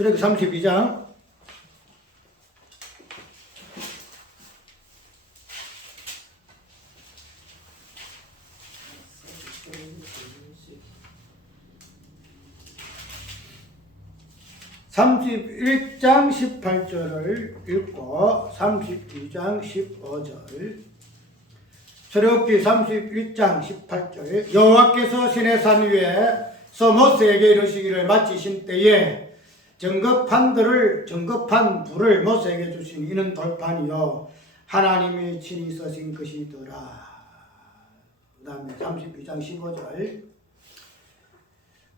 출애굽기 32장 31장 18절을 읽고 32장 15절. 출애굽기 31장 18절. 여호와께서 시내산 위에서 모세에게 이르시기를 마치신 때에 정급한 불을 모세에게 주시니 이는 돌판이요 하나님이 친히 쓰신 것이더라. 그 다음에 32장 15절.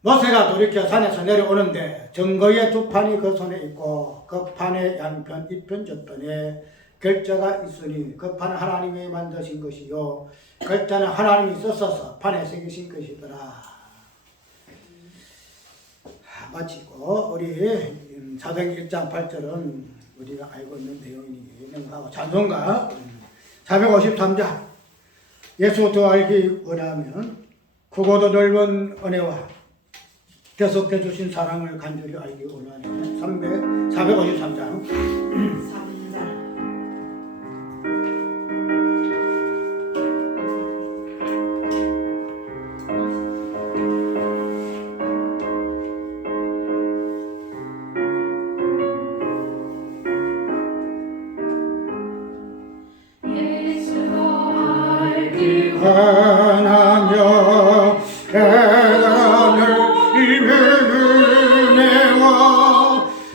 모세가 돌이켜 산에서 내려오는데 증거의 두 판이 그 손에 있고 그 판의 양편 이편 저편에 글자가 있으니 그 판은 하나님이 만드신 것이요 글자는 하나님이 써서 판에 새기신 것이더라. 마치고 우리 사도행전 1장 8절은 우리가 알고 있는 내용이고 찬송가 453장 예수 더 알기 원하면 크고도 넓은 은혜와 계속해 주신 사랑을 간절히 알기 원하네. 453장. 원하며 은혜와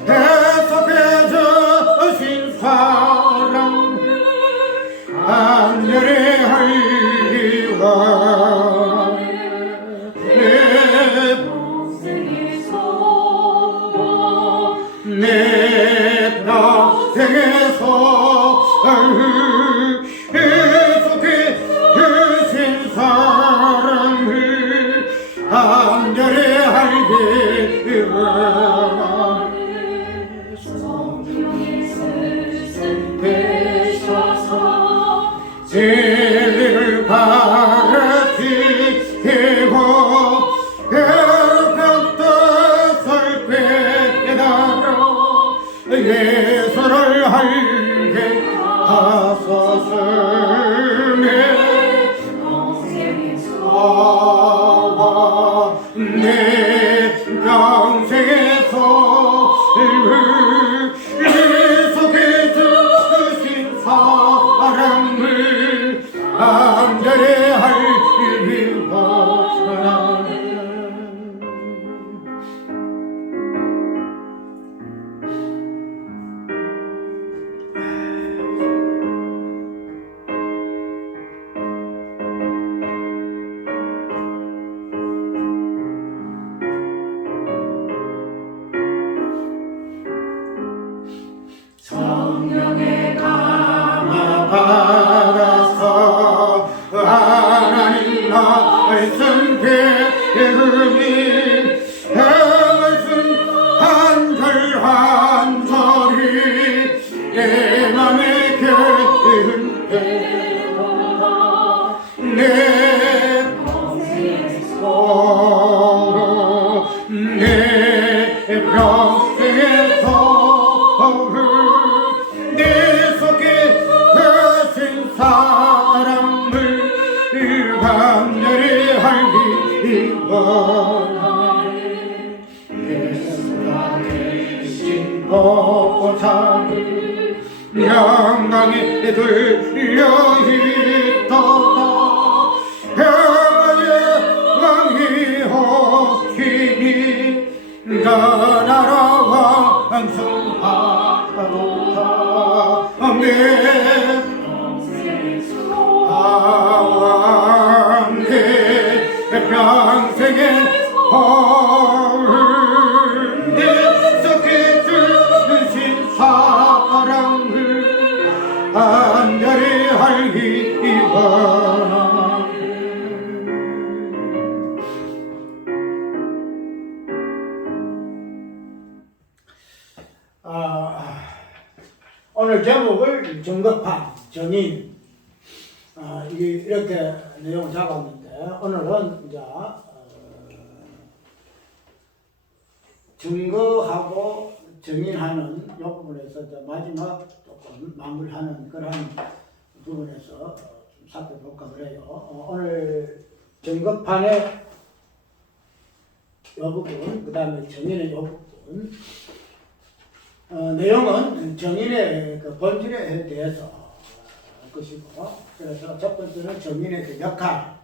계속해 주신 사랑 간절히 알기 원하네. 내 평생에서 계속해 주신 사랑을 간절히 알기 원하네. 성령의 스승 되셔서 진리를 가르치시고 거룩한 뜻을 깨달아 예수를 알게 하소서. 내 평생에서 계속해 주신 사랑을 간절히 알기 원하네. 성령의 감화 받아서 하나님 말씀 배우니 말씀 한 절 한 절이 내 맘에 곁은 배워라. 내 평생에서 내 평생에서 내 속에 계신 사랑을 간절히 알기 원하네. 예수가 계신 보좌를 영광에 들려 있도다. 평화의 왕이 오시니 그 나라와 왕성하도다. 내 평생의 내 속에 주신 사랑을 간절히 알기 원하네. 오늘 제목을 정급한 정인 이렇게 내용을 잡았는데 오늘은 이제 증거하고 정의하는 이 부분에서 이제 마지막 조금 마무리하는 그런 부분에서 좀 살펴볼까 그래요. 오늘 점검판의 이 부분, 그 다음에 정의의 이 부분, 내용은 정의의 그 본질에 대해서 할 것이고, 그래서 첫 번째는 정의의 그 역할,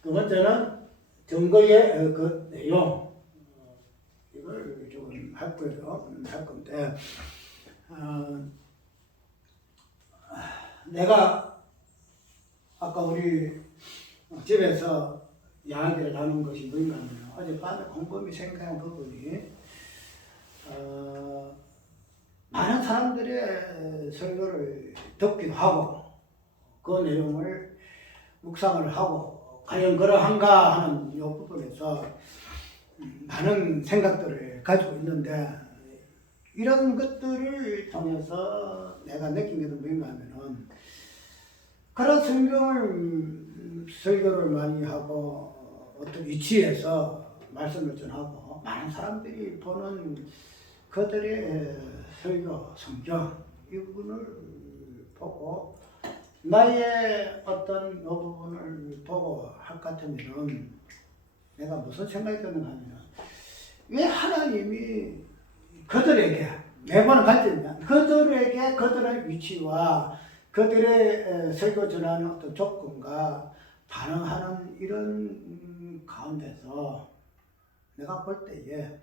두 번째는 증거의 그 내용, 이걸 조금 할 거예요. 할 건데, 내가 아까 우리 집에서 이야기를 나눈 것이 뭔가 하면 어젯밤에 곰곰이 생각한 부분이 많은 사람들의 설교를 듣기도 하고 그 내용을 묵상을 하고 과연 그러한가 하는 이 부분에서 많은 생각들을 가지고 있는데 이런 것들을 통해서 내가 느낀 것은 뭔가 하면은 그런 설교를 많이 하고 어떤 위치에서 말씀을 전하고 많은 사람들이 보는 그들의 설교, 성경 이 부분을 보고 나의 어떤 이 부분을 보고 할 것 같으면은 내가 무슨 생각이 드는가 하면 왜 하나님이 그들에게 매번 관점이야. 그들에게 그들의 위치와 그들의 설교 전하는 어떤 조건과 반응하는 이런 가운데서 내가 볼 때에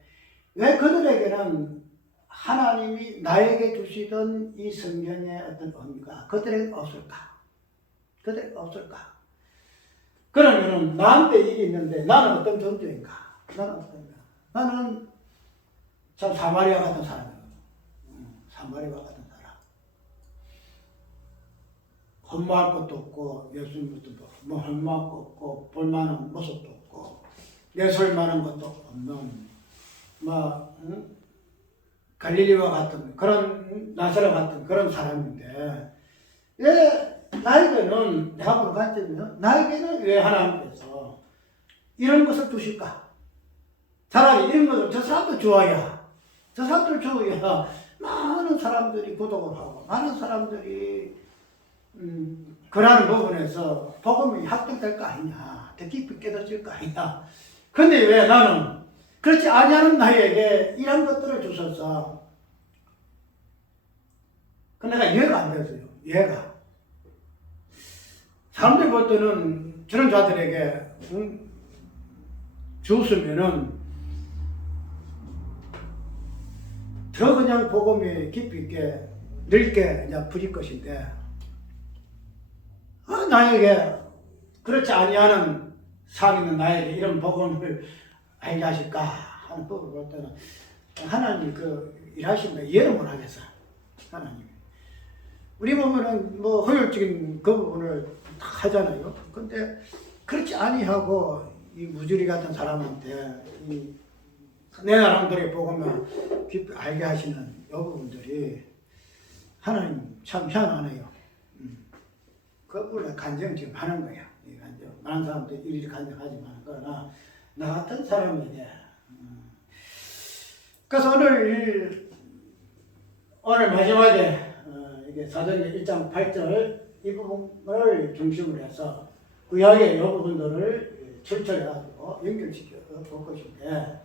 왜 그들에게는 하나님이 나에게 주시던 이 성경의 어떤 의미가 그들에게 없을까? 그들에게 없을까? 그러면은 나한테 일이 있는데 나는 어떤 존재인가? 나는 어떤가? 나는 참 사마리아 같은 사람이거든. 사마리아 같은 사람. 험마할 것도 없고 예수님도 뭐 험마할 거 없고 볼만한 모습도 없고 내설만한 것도 없는 갈릴리와 같은 그런 나사렛 같은 그런 사람인데 왜 나에게는 내가 보는 관점이면 나에게는 왜 하나님께서 이런 것을 주실까? 차라리 이런 것을 저 사람도 좋아야 저 사람들 좋아야 많은 사람들이 구독을 하고 많은 사람들이 그러한 부분에서 복음이 확장될 거 아니냐, 더 깊이 깨달을 거 아니냐. 근데 왜 나는 그렇지 아니하는 나에게 이런 것들을 주셔서 그 내가 이해가 안 됐어요. 이해가. 사람들이 볼 때는 저런 자들에게 주었으면은 더 그냥 복음이 깊이 있게 넓게 이제 부릴 것인데 나에게 그렇지 아니하는 상인은 나에게 이런 복음을 알게 하실까 하는 부분을 볼 때는 하나님이 그 일하시는 거 이해를 못 하겠어. 하나님이. 우리 보면은 뭐 효율적인 그 부분을 다 하잖아요. 근데 그렇지 아니하고 이 무주리 같은 사람한테 내 사람들의 복음을 깊이 알게 하시는 이 부분들이 하나님 참 희한하네요. 그 부분에 간증 지금 하는 거야. 이 간증. 많은 사람들이 일일이 간증하지만 그러나 나 같은 사람에게 그래서 오늘 마지막에 이게 사도행전 1장 8절 이 부분을 중심으로 해서 구약의 이 부분들을 철저해가지고 연결시켜 볼 것인데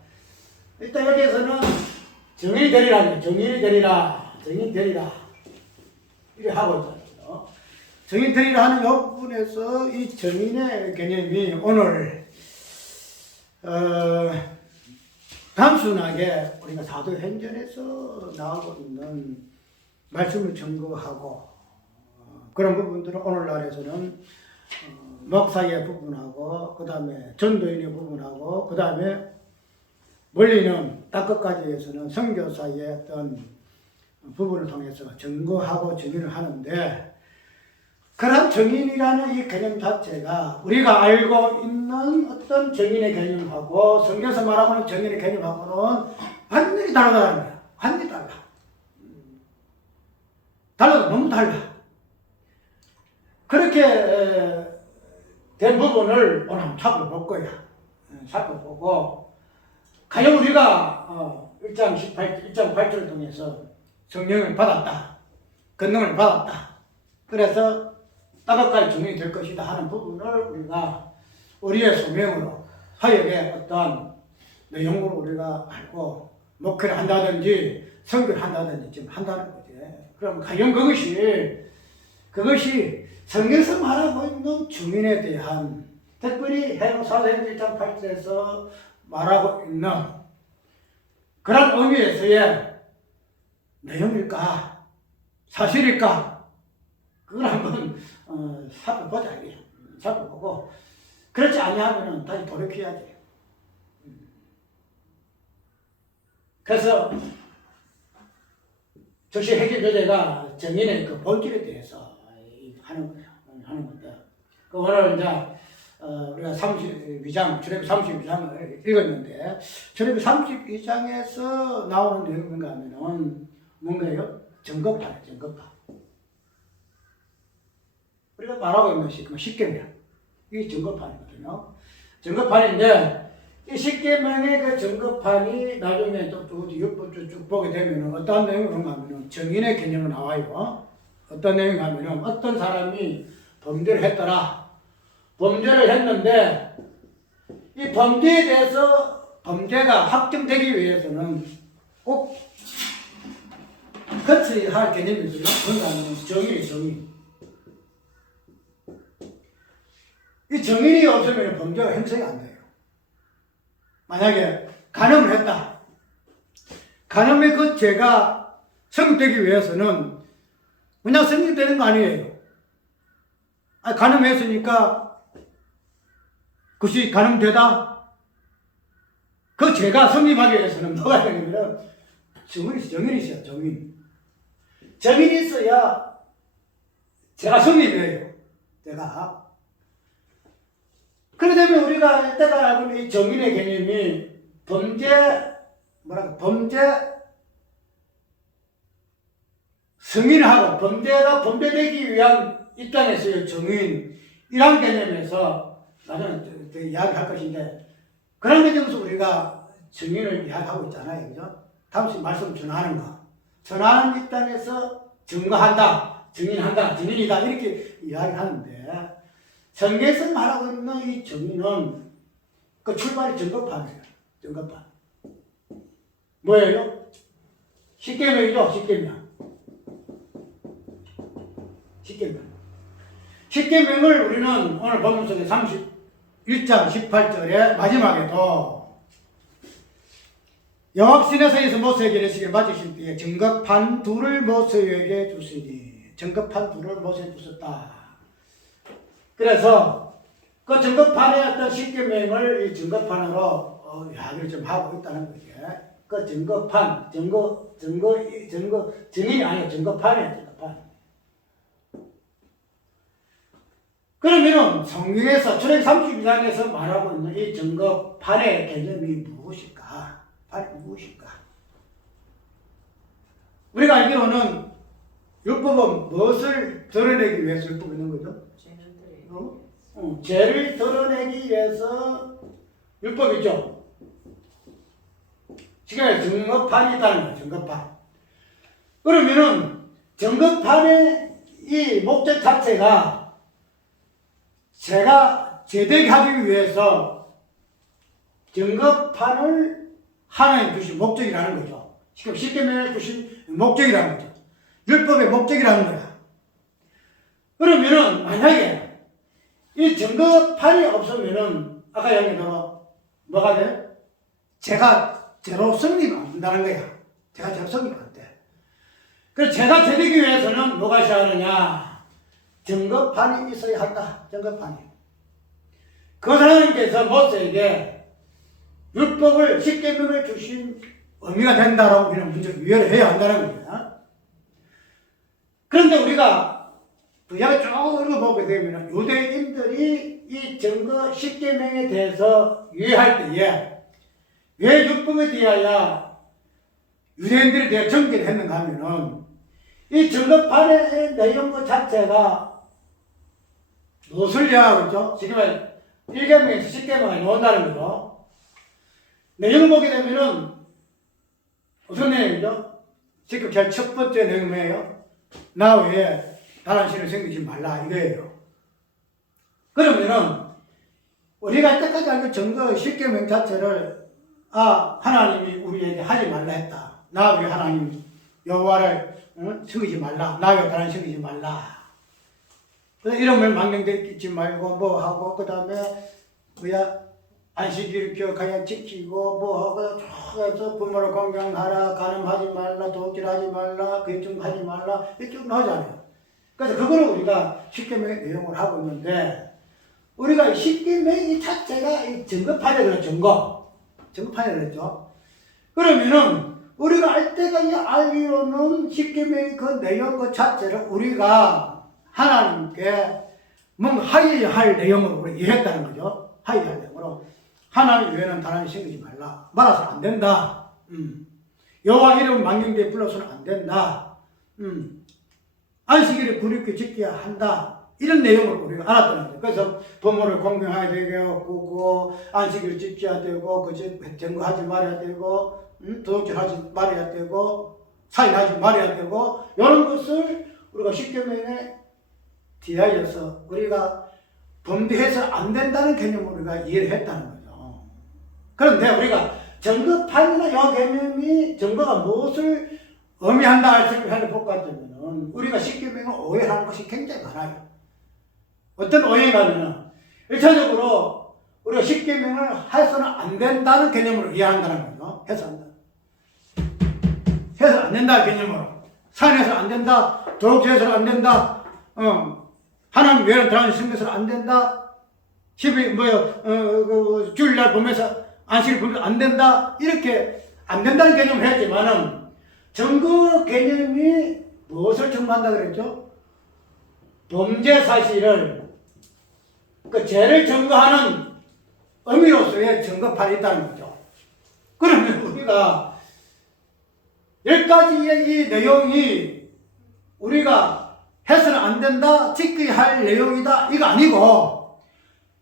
일단 여기에서는 정인이 되리라 이렇게 하고 있잖아요. 정인 되리라 하는 이 부분에서 이 정인의 개념이 오늘 단순하게 우리가 사도행전에서 나오고 있는 말씀을 증거하고 그런 부분들은 오늘날에서는 목사의 부분하고 그 다음에 전도인의 부분하고 그 다음에 멀리는 땅끝까지에서는 선교사의 어떤 부분을 통해서 증거하고 증인을 하는데 그런 증인이라는 이 개념 자체가 우리가 알고 있는 어떤 증인의 개념하고 성경에서 말하고는 증인의 개념하고는 완전히 다르다는 거야. 완전히 달라. 달라도 너무 달라. 그렇게 된 부분을 오늘 한번 살펴볼 거야. 살펴보고 과연 우리가 1장 8절을 통해서 성령을 받았다. 권능을 받았다. 그래서 따뜻하게 증인이 될 것이다 하는 부분을 우리가 우리의 소명으로 사역의 어떠한 내용으로 우리가 알고 목회를 한다든지 선교를 한다든지 지금 한다는 거지. 그럼 과연 그것이 성경에서 말하고 있는 증인에 대한 특별히 헤롯 사도행전 1장 8절에서 말하고 있는 그런 의미에서의 내용일까? 사실일까? 그걸 한번 살펴보자. 살펴보고 그렇지 아니하면 다시 돌이켜야지. 그래서 즉시 해결교대가 정인의 그 본질에 대해서 하는 건데, 그 오늘 이제 우리가 32장, 출애굽기 32장을 읽었는데, 출애굽기 32장에서 나오는 내용이 뭔가 하면은 뭔가요? 증거판. 우리가 말하고 있는 십계명, 이게 증거판이거든요. 증거판인데 이 십계명의 그 증거판이 나중에 또 율법 쭉 보게 되면 어떤 내용이 그런가 하면 정인의 개념이 나와요. 어떤 내용이 하면 어떤 사람이 범죄를 했더라. 범죄를 했는데 이 범죄에 대해서 범죄가 확정되기 위해서는 꼭 거쳐야 할 개념이 있어요. 그런가 하면 정인. 이 정인이 없으면 범죄가 형성이 안 돼요. 만약에 간음을 했다. 간음의 그 죄가 성립되기 위해서는 그냥 성립되는 거 아니에요. 간음했으니까 그것이 간음되다. 그 죄가 성립하기 위해서는 뭐가 되냐면 정인이 있어요. 정인이 있어야 죄가 성립해요. 죄가. 그러려면 우리가 이때가 알고 있는 이 정인의 개념이 범죄 승인하고 범죄가 범죄되기 위한 입장에서의 정인, 이런 개념에서 나중에 이야기할 것인데, 그런 개념에서 우리가 정인을 이야기하고 있잖아요. 그죠? 다음 말씀 전하는 거. 전하는 입장에서 증거한다, 증인이다, 이렇게 이야기하는데, 성경에서 말하고 있는 이 정의는 그 출발이 증거판이에요. 증거판. 뭐예요? 십계명이죠. 십계명을 우리는 오늘 본문 속에 31장 18절에 마지막에도 여호와 시내산에서 모세에게 이르시기를 맞으실 때에 증거판 둘을 모세에게 주시니, 증거판 둘을 모세에게 주셨다. 그래서 그 증거판의 어떤 십계명을 이 증거판으로 이야기를 좀 하고 있다는 거죠. 그 증거판, 증인이 아니고 증거판이에요. 증거판. 그러면은 성경에서 출애굽기 32장에서 말하고 있는 이 증거판의 개념이 무엇일까? 우리가 알기로는 율법은 무엇을 드러내기 위해서 율법이 있는 거죠? 죄를 드러내기 위해서 율법이죠. 지금 증거판이 있다는 거예요. 증거판. 그러면은 증거판의 이 목적 자체가 제가 제대로 하기 위해서 증거판을 하나님 주신 목적이라는 거죠. 지금 십계명을 주신 목적이라는 거죠. 율법의 목적이라는 거야. 그러면은 만약에 이 증거판이 없으면은 아까 얘기대로 뭐가 돼? 제가 제로 성립 안 된다는 거야. 제가 제로 성립 안 돼. 그래서 제가 되기 위해서는 뭐가 있어야 하느냐? 증거판이 있어야 한다. 증거판이. 그 하나님께서 모세에게 율법을 십계명을 주신 의미가 된다라고 우리는 먼저 이해를 해야 한다는 거야. 그런데 우리가 그 이야기 쭉 읽어보게 되면 유대인들이 이 증거 십계명에 대해서 이해할 때에 왜 율법에 대하여 유대인들에 대해 정죄를 했는가 하면은 이 증거판의 내용 그 자체가 무엇을 이야기하고 있죠? 지금 1계명에서 10계명이 나온다는 거죠. 내용을 보게 되면은 무슨 내용이죠? 지금 제일 첫 번째 내용이 뭐예요? 나 외에 다른 신을 섬기지 말라 이거예요. 그러면은 우리가 이때까지 알고 증거 십계명 자체를 하나님이 우리에게 하지 말라 했다. 나 외에 하나님 여호와를 섬기지 말라. 나 외에 다른 섬기지 말라. 그래서 이름을 망령되지 말고 뭐 하고 그 다음에 안식일을 기억하여 지키고 뭐 하고 쭉 해서 부모를 공경하라. 간음하지 말라. 도둑질하지 말라. 괴증하지 말라. 이쪽 나오잖아요. 그래서 그거를 우리가 십계명의 내용을 하고 있는데 우리가 십계명이 자체가 증거판에 그랬죠. 증거판에 그랬죠. 그러면은 우리가 알 때가 알기로는 십계명의 그 내용 그 자체를 우리가 하나님께 뭔가 하여야 할 내용으로 우리 이해했다는 거죠. 하여야 할 내용으로 하나님 외에는 다른 신기지 말라. 말아서는 안 된다. 여호와 이름 망령되이 불러서는 안 된다. 안식일을 구릿게 지켜야 한다. 이런 내용을 우리가 알았다는 거예요. 그래서 부모를 공경해야 되고, 안식일을 지켜야 되고, 그치, 증거하지 말아야 되고, 도둑질하지 말아야 되고, 살인하지 말아야 되고, 이런 것을 우리가 십계명에 뒤하여서 우리가 범죄해서 안 된다는 개념을 우리가 이해를 했다는 거죠. 그런데 우리가 증거판이나 이 개념이 증거가 무엇을 의미한다 할 것 같으면 우리가 십계명을 오해하는 것이 굉장히 많아요. 어떤 오해가면은 1차적으로 우리가 십계명을 해서는 안 된다는 개념으로 이해한다는 거죠. 해서 안 된다 개념으로. 산에서 안 된다. 도둑질해서는 안 된다. 하나님 외에는 다른 신에서는 안 된다. 주일날 보면서 안식일 보면서 안 된다. 이렇게 안 된다는 개념을 했지만은 증거 개념이 무엇을 증거한다 그랬죠? 범죄 사실을 그 죄를 증거하는 의미로서의 증거판이 있다는 거죠. 그러면 우리가 10가지의 이 내용이 우리가 해서는 안 된다, 지켜야 할 내용이다, 이거 아니고,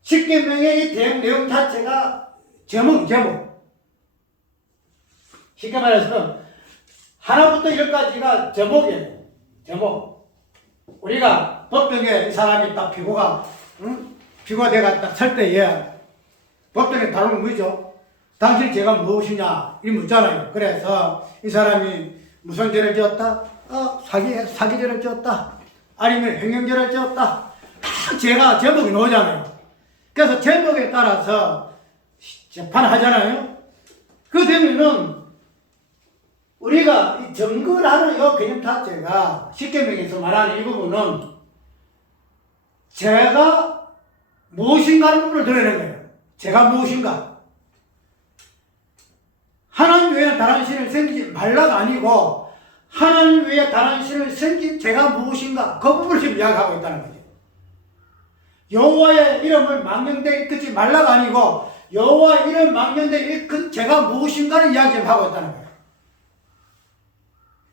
십계명의 이 대응 내용 자체가 제목. 쉽게 말해서, 하나부터 10가지가 제목이에요. 제목. 우리가 법정에 이 사람이 딱 피고가 돼가 딱 설 때에, 법정에 다루는 거죠. 당신 죄가 무엇이냐? 이 묻잖아요. 그래서 이 사람이 무슨 죄를 지었다? 사기죄를 지었다. 아니면 횡령죄를 지었다. 다 죄가 제목이 나오잖아요. 그래서 제목에 따라서 재판을 하잖아요. 그 되면은 우리가 이 증거라는 이 개념 자체가 십계명에서 말하는 이 부분은 죄가 무엇인가 하는 부분을 드러내는 거예요. 죄가 무엇인가? 하나님 외에 다른 신을 섬기지 말라가 아니고 하나님 외에 다른 신을 섬긴 죄가 무엇인가? 그 부분을 지금 이야기하고 있다는 거죠. 여호와의 이름을 망령되이 일컫지 말라가 아니고 여호와 이름 망령되이 일컫 죄가 무엇인가를 이야기하고 있다는 거예요.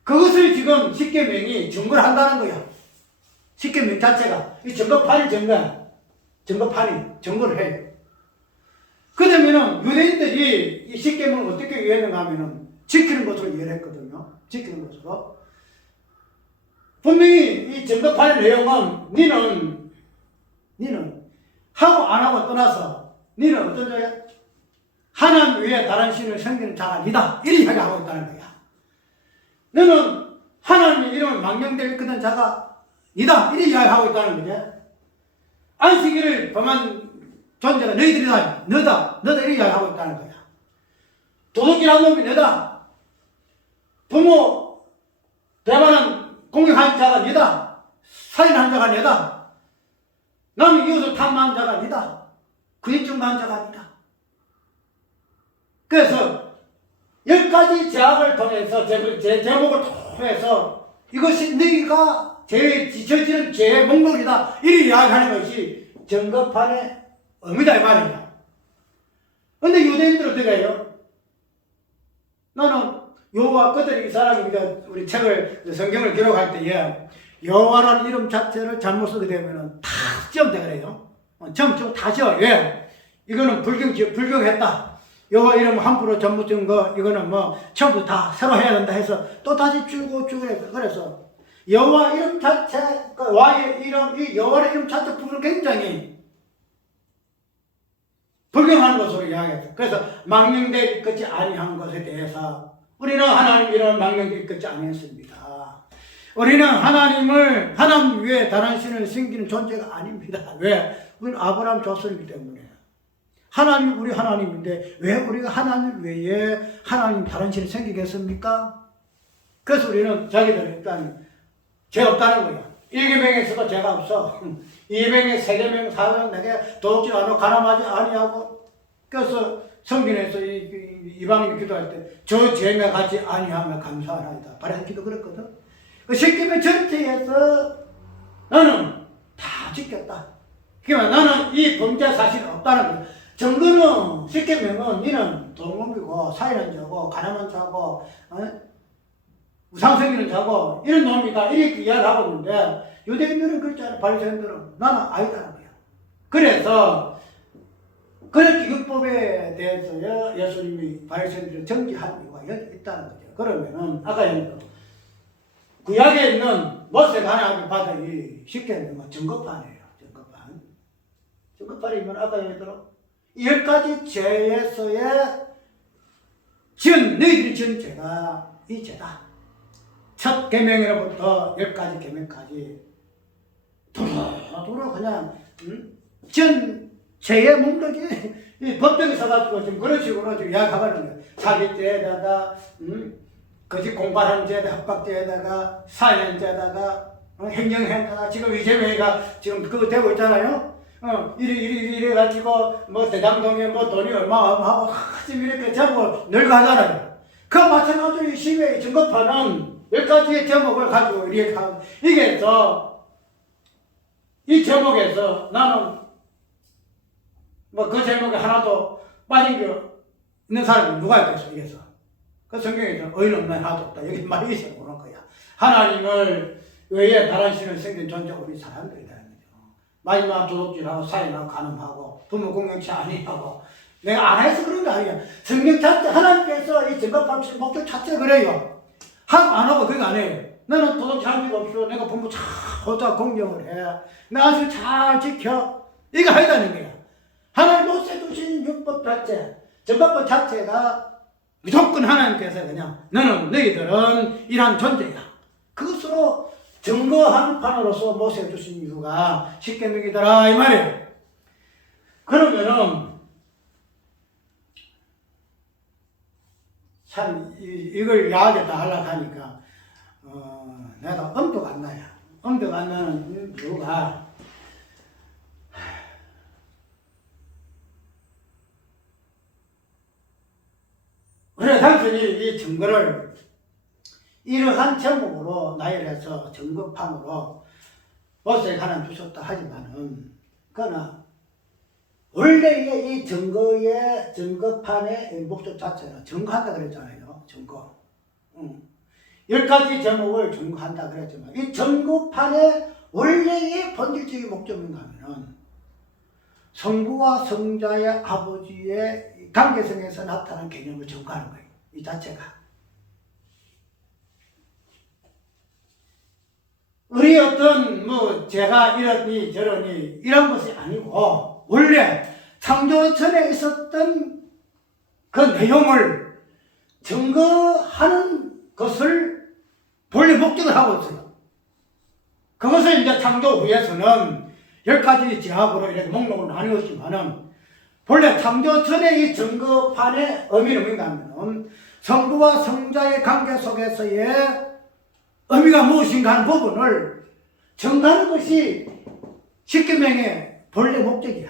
그것을 지금 십계명이 증거를 한다는 거예요. 십계명 자체가 이 증거판이 증거를 해요. 그러면은 유대인들이 이 십계명을 어떻게 이해했는가 하면은 지키는 것으로 이해를 했거든요. 지키는 것으로. 분명히 이 증거판의 내용은 니는 하고 안 하고 떠나서 니는 어떤 자야? 하나님 외에 다른 신을 섬기는 자가 니다. 이렇게 이야기하고 있다는 거야. 너는 하나님의 이름을 망령되이 일컫는 자가 니다. 이렇게 이야기하고 있다는 거야. 안식일을 범한 존재가 너희들이다. 너다 이렇게 이야기하고 있다는 거야. 도둑질한 놈이 너다. 부모 배반한 공격한 자가 너다. 살인한 자가 너다. 남의 이웃을 탐망한 자가 너다. 그인중한 자가 너다. 그래서 10가지 제약을 통해서 제목을 통해서 이것이 너희가 저지른 죄의 목록이다. 이렇게 이야기하는 것이 증거판의 의미다 이 말이야. 근데 유대인들은 어떻게 해요? 나는 여호와 그들이 이 사람이 우리 책을 성경을 기록할 때에 여호와라는 이름 자체를 잘못 쓰게 되면은 다 지엄다 그래요. 처음 다 지어. 왜? 이거는 불경했다. 여호와 이름 함부로 전부 거 이거는 뭐 전부 다 새로 해야 된다 해서 또 다시 줄고 해서 그래서 여호와 이름 자체 그 와의 이름 이 여호와 이름 자체 부를 굉장히 불경한 것으로 이야기했어요. 그래서 망령되어 있지 아니한 것에 대해서 우리는 하나님 이름을 망령되어 있지 아니했습니다. 우리는 하나님 외에 다른 신을 섬기는 존재가 아닙니다. 왜? 우리는 아브라함 조선이기 때문에. 하나님 우리 하나님인데 왜 우리가 하나님 외에 하나님 다른 신을 섬기겠습니까? 그래서 우리는 자기들 일단 죄 없다는 거야. 1계명에서도 죄가 없어. 2계명, 3계명, 4계명 내게 도둑질 안 하고 가늠하지 아니하고. 그래서 성경에서 이방인이 기도할 때 저 죄가 같이 아니하며 감사하나이다. 바라는 기도 그랬거든. 그 10계명 전체에서 나는 다 지켰다. 그러니까 나는 이 범죄 사실이 없다는 거야. 증거는 10계명은 니는 도둑놈이고 사이는 자고 가늠한 자고 우상숭배는 자고 이런 놈이다 이렇게 이야기를 하고 있는데 유대인들은 그렇지 않아. 바리새인들은 나는 아니다는 거야. 그래서 그렇게 율법에 대해서 예수님이 바리새인들을 정죄한 이유가 여기 있다는 거죠. 그러면은 아까 얘기했던 구약에 있는 모세가 하나님께 받은 이 10계명은 증거판이에요. 증거판이면 아까 얘기했던 10가지 죄에서의 너희들이 지은 죄가 이 죄다. 첫 계명으로부터 10가지 계명까지 도로 그냥 전 죄의 목록이 이 법정에 서가지고 지금 그런 식으로 지금 이야기하는 거예요. 사기죄에다가 거짓 공발한 죄에다가 협박죄에다가 사연죄에다가 행정행위에다가 지금 이재명이가 지금 그거 되고 있잖아요. 이래가지고 뭐 대장동에 뭐 돈이 얼마 하고 지금 이렇게 제목을 늘 가잖아요. 그 마찬가지로 시외의 증거판은 10가지의 제목을 가지고 이렇게 하고 이 제목에서 나는 뭐 그 제목에 하나도 빠진 게 있는 사람이 누가 있겠어 이게서. 그 성경에서 의인 없는 하나도 없다. 여기 말이 있어 보는 거야. 하나님을 외에 다른 신을 섬긴 존재 우리 사람들이다. 마지막 도둑질하고 살인하고 간음하고 부모 공경치 아니하고 내가 안 해서 그런 게 아니야. 성경 자체 하나님께서 이 증거판 목적 자체가 그래요. 안 하고 그거 안 해요. 나는 도둑질 한 적 없어. 내가 부모 잘 호자 공경을 해. 내 아들 잘 지켜. 이거 하다는 거야. 하나님 모세 주신 율법 자체, 증거법 자체가 무조건 하나님께서 그냥 너희들은 이러한 존재야. 그것으로 증거한 판으로서 모세가 주신 이유가 10계명이더라 이 말이에요. 그러면은 참 이걸 이야기했다 하려고 하니까 내가 엄두가 안 나요. 엄두가 안 나는 이유가 우리가 단순히 이 증거를 이러한 제목으로 나열해서 증거판으로 모세에게 하나님 주셨다 하지만은 그러나 원래의 이 증거판의 목적 자체는 증거한다 그랬잖아요. 증거. 10가지 제목을 증거한다 그랬지만 이 증거판의 원래의 본질적인 목적은 뭐냐면은 성부와 성자의 아버지의 관계성에서 나타난 개념을 증거하는 거예요. 이 자체가. 우리 어떤 제가 이러니 저러니 이런 것이 아니고 원래 창조 전에 있었던 그 내용을 증거하는 것을 본래 목적을 하고 있어요. 그것을 이제 창조 후에서는 10가지 제약으로 이렇게 목록을 나누었지만은 본래 창조 전에 이 증거판의 의미는 뭐냐면 성부와 성자의 관계 속에서의 의미가 무엇인가 하는 부분을 정하는 것이 10계명의 본래 목적이야.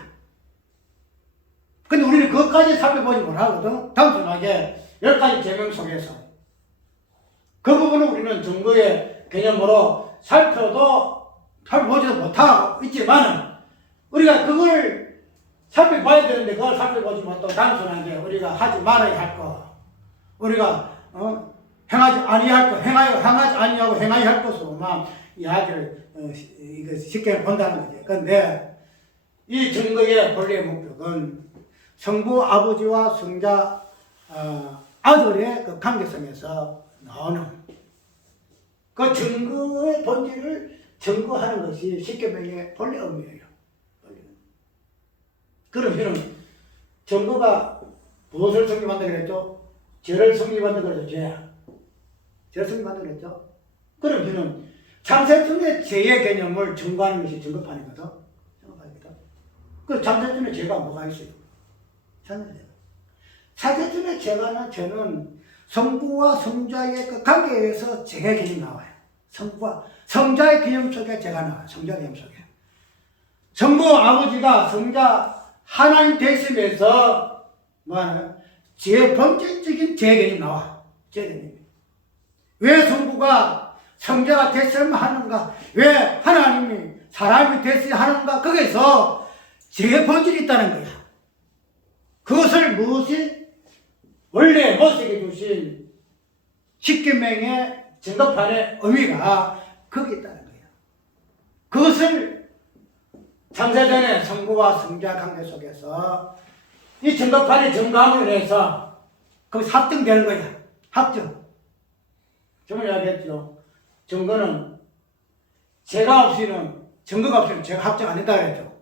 근데 우리는 그것까지 살펴보지 못하거든. 단순하게 10가지 계명 속에서 그 부분은 우리는 증거의 개념으로 살펴보지도 못하고 있지만 우리가 그걸 살펴봐야 되는데 그걸 살펴보지 못하고 단순하게 우리가 하지 말아야 할 거, 우리가 행하지 아니할 것, 행하지 아니하고 행하야 할 것으로만 이야기를 이거 쉽게 본다는 거지. 그런데 이 증거의 본래의 목적은 성부 아버지와 성자 아들의 그 관계성에서 나오는 그 증거의 본질을 증거하는 것이 십계명의 본래 의미예요. 그러면 증거가 무엇을 성립한다 그랬죠? 죄를 성립한다 그랬죠. 죄를 성립한다 그랬죠. 그러면 창세전의 죄의 개념을 증거하는 것이 증거판이거든. 그 창세전의 죄가 뭐가 있어요? 창세전의 죄는 성부와 성자의 그 관계에서 죄의 개념이 나와요. 성부와 성자의 개념 속에 죄가 나와요. 성자의 개념 속에. 성부 아버지가 성자 하나님 되시면서 뭐하냐? 죄의 본질적인 죄의 개념이 나와. 죄의 개념이. 왜 성부가 성자가 됐으면 하는가? 왜 하나님이 사람이 됐어야 하는가? 거기서 죄의 본질이 있다는 거야. 그것을 무엇이 원래 모세에게 주신 십계명의 증거판의 의미가 거기 있다는 거야. 그것을 창세전의 성부와 성자 관계 속에서 이 증거판이 증거함으로 해서 거기서 합증되는 거야. 합증. 정말 이야기했죠. 증거는 죄가 없이는 증거가 없이는 죄가 합증 안 된다 그랬죠.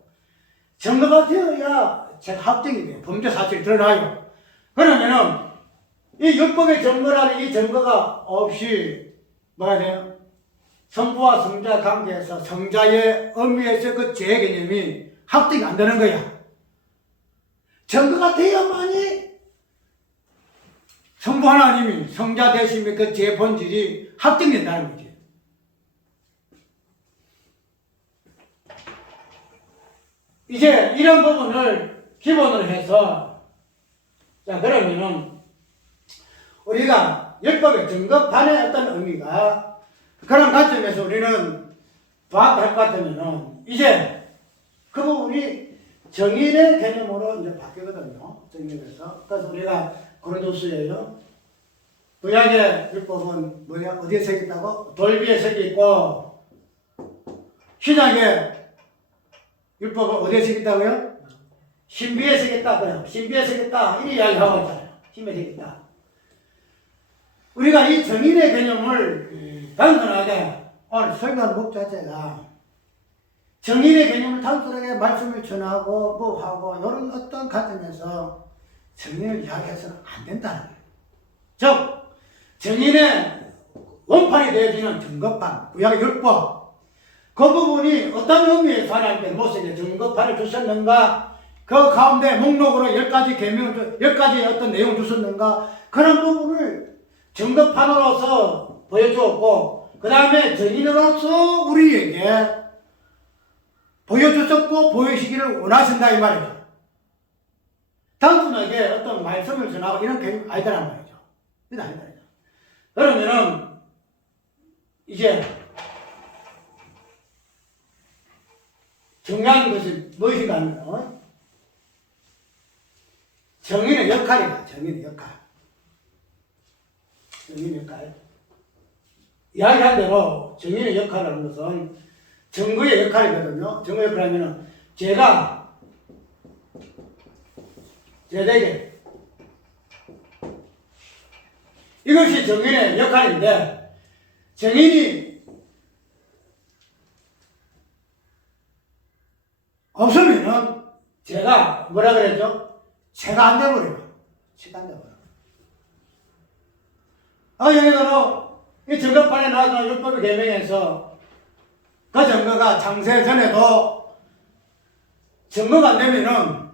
증거가 되어야 죄가 합증이 돼요. 범죄 사실이 드러나요. 그러면은 이 율법의 증거라는 이 증거가 없이 뭐가 돼요? 성부와 성자 관계에서 성자의 의미에서 그 죄 개념이 합증이 안 되는 거야. 증거가 되어야만이 성부 하나님이 성자 되심의 그 죄 본질이 합증된다는 거지. 이제 이런 부분을 기본으로 해서 자 그러면은 우리가 율법의 증거판의 어떤 의미가 그런 관점에서 우리는 파악할 것 같으면은 이제 그 부분이 정인의 개념으로 이제 바뀌거든요. 정인에서. 그래서 우리가 고린도서예요. 구약의 율법은 뭐야? 어디에 새겼다고? 돌비에 새겨있고 신약의 율법은 어디에 새겼다고요? 신비에 새겼다고요. 신비에 새겼다. 이렇게 이야기하고 있잖아요. 신비에 새겼다. 우리가 이 정인의 개념을 단순하게 오늘 설교하는 목 자체가 정인의 개념을 단순하게 말씀을 전하고 뭐 하고 이런 어떤 관점에서 정인을 이야기해서는 안 된다는 거예요. 즉 정인의 원판이 되어지는 증거판, 구약의 율법 그 부분이 어떤 의미에서 하나님께서 모세에게 증거판을 주셨는가 그 가운데 목록으로 10가지 계명을 10가지 어떤 내용을 주셨는가 그런 부분을 증거판으로서 보여주었고 그 다음에 정인으로서 우리에게 보여주셨고 보여주시기를 원하신다 이 말이죠. 단순하게 어떤 말씀을 전하고 이런 개념이 아니다란 말이죠. 이건 아니다. 그러면은 이제 중요한 것이 무엇인가 하면 정인의 역할이다. 정인의 역할. 정인의 역할. 이야기한 대로 정인의 역할이라는 것은 증거의 역할이거든요. 증거의 역할이라면 제가 제에게 이것이 정인의 역할인데 정인이 없으면은 제가 뭐라 그랬죠? 제가 안 돼버려요. 제가 안 돼버려요. 예를 이 증거판에 나와서 율법의 계명에서 그 증거가 창세 전에도 증거가 안 되면은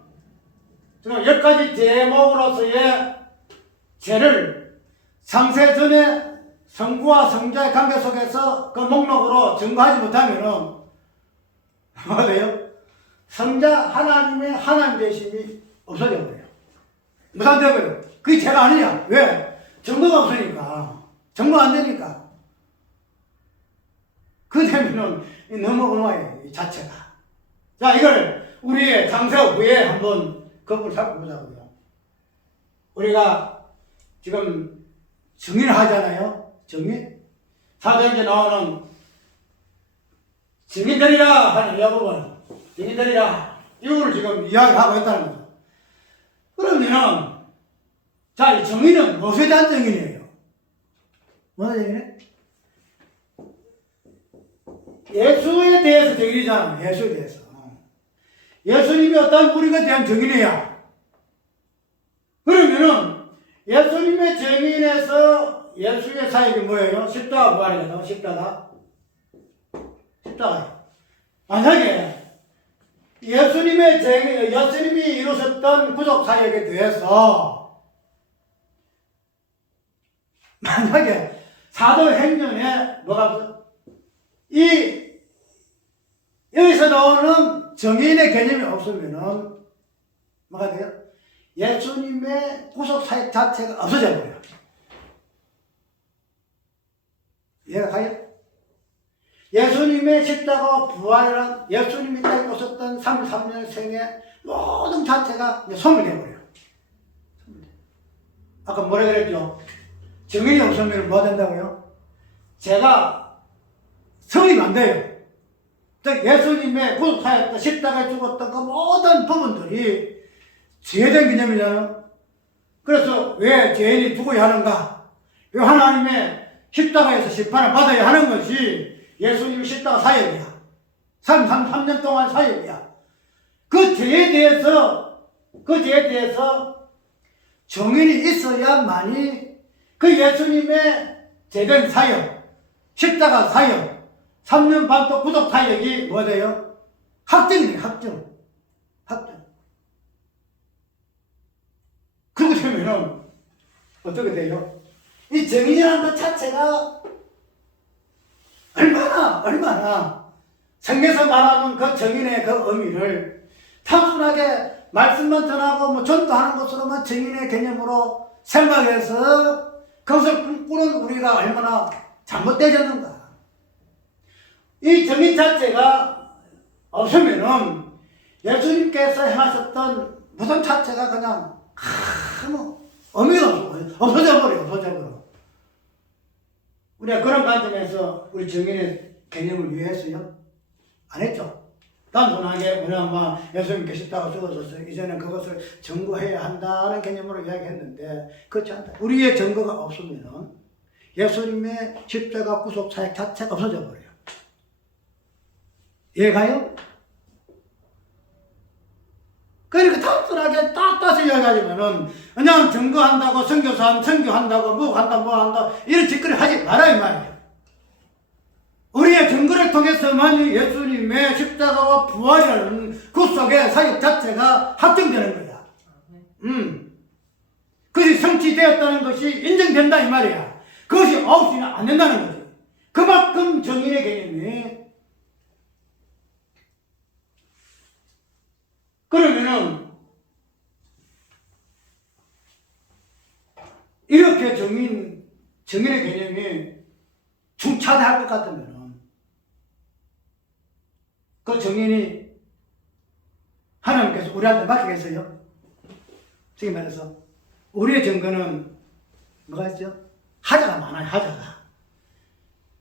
지금 10가지 제목으로서의 죄를 창세 전에 성부와 성자의 관계 속에서 그 목록으로 증거하지 못하면은 뭐가 돼요? 성자 하나님의 하나님 되심이 없어져 버려요. 무산되어 버려요. 그게 죄가 아니냐? 왜? 증거가 없으니까. 증거 안 되니까. 그 되면은 너무 어마어마해요. 이 자체가. 자, 이걸 우리의 창세 후에 한번 그걸 살펴보자고요. 우리가 지금 정의를 하잖아요. 정의? 사도행전에 나오는 증인들이라 하는 이 부분. 증인들이라. 이걸 지금 이야기하고 있다는 거죠. 그러면은, 자, 이 정의는 무엇에 대한 정의예요? 무엇에 정의네? 예수에 대해서 정의잖아. 예수에 대해서. 예수님이 어떤 우리가 대한 정의네야. 그러면은, 예수님의 정의에서 예수의 사역이 뭐예요? 십자가 부활이거든, 십자가. 십자가요. 만약에 예수님의 정의, 예수님이 이루셨던 구속 사역에 대해서 만약에 사도행전에 뭐가 없어? 여기서 나오는 정의인의 개념이 없으면은 뭐가 돼요? 예수님의 구속 사역 자체가 없어져 버려요. 이해가 가요? 예수님의 십자가와 부활이란 예수님이 땅에 오셨던 33년 생의 모든 자체가 이제 소멸되어버려요. 아까 뭐라 그랬죠? 정인이 없으면 뭐 된다고요? 제가 성립 안 돼요. 즉 예수님의 구속하였던 십자가에 죽었던 그 모든 부분들이 죄된 개념이잖아요. 그래서 왜 죄인이 죽어야 하는가? 왜 하나님의 십자가에서 심판을 받아야 하는 것이 예수님의 십자가 사역이야. 33년 동안 사역이야. 그 죄에 대해서 정인이 있어야만이 그 예수님의 제된 사역, 십자가 사역, 3년 반 또 구속 사역이 뭐 돼요? 확정이네, 확정. 그렇게 되면은 어떻게 돼요? 이 정인이라는 것 자체가 얼마나 성경에서 말하는 그 정인의 그 의미를 단순하게 말씀만 전하고 뭐 전도하는 것으로만 정인의 개념으로 생각해서 그것을 꿈꾸는 우리가 얼마나 잘못되었는가. 이 정인 자체가 없으면은 예수님께서 행하셨던 무슨 자체가 그냥 아무 의미가 없어져 버려. 우리가 그런 관점에서 우리 정인의 개념을 이해했어요? 안 했죠? 단순하게 우리가 막 예수님께 십자가 죽어서 이제는 그것을 증거해야 한다는 개념으로 이야기했는데 그렇지 않다. 우리의 증거가 없으면 예수님의 십자가 구속 사역 자체가 없어져 버려요. 이해가요? 그러니까 단순하게 따서 이야기하지만은 그냥 증거한다고 선교한다고 뭐 한다 이런 짓거리 하지 마라 이 말이에요. 우리의 증거를 통해서만 예수님의 십자가와 부활이라는 구속의 사역 자체가 확정되는 거야. 그것이 성취되었다는 것이 인정된다 이 말이야. 그것이 없이는 안 된다는 거지. 그만큼 정인의 개념이 그러면은 이렇게 정인의 개념이 중차대할 것 같으면은 그 정인이 하나님께서 우리한테 맡기겠어요? 지금 말해서 우리의 증거는 뭐가 있죠? 하자가 많아요. 하자가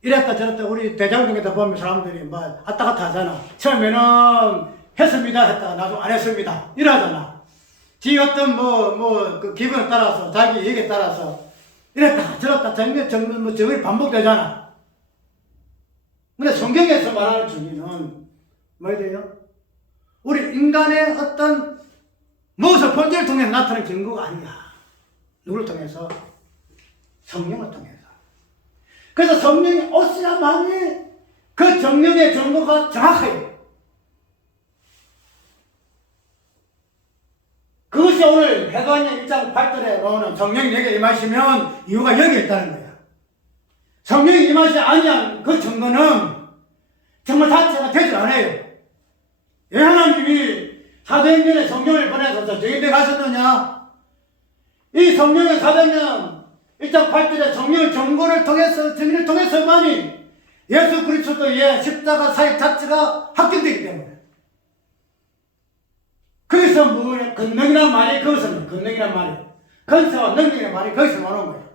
이랬다 저랬다 우리 대장동에다 보면 사람들이 뭐 왔다 갔다 하잖아. 처음에는 했습니다 했다가 나중에 안 했습니다 이러잖아. 지 어떤 그 기분에 따라서 자기 얘기에 따라서 이랬다 저랬다 정의 반복되잖아. 근데 성경에서 말하는 정의는 뭐야 돼요? 우리 인간의 어떤 무엇을 본질을 통해서 나타나는 증거가 아니야. 누구를 통해서? 성령을 통해서. 그래서 성령이 오시야만이 그 정령의 증거가 정확해요. 그것이 오늘 회관의 1장 8절에 나오는 성령이 내게 임하시면 이유가 여기 있다는 거야. 성령이 임하지 아니한 그 증거는 정말 자체가 되지 않아요. 왜 하나님이 사도행전에 성령을 보내서 저희들 가셨느냐? 이 성령의 사도행전 1장 8절에 성령의 증거를 통해서 정의를 통해서만이 예수 그리스도의 십자가 사역 자체가 확정되기 때문에. 거기서 뭐냐? 권능이란 말이 거기서 권능이란 말이 권세와 능력이란 말이 거기서 나오는 거예요.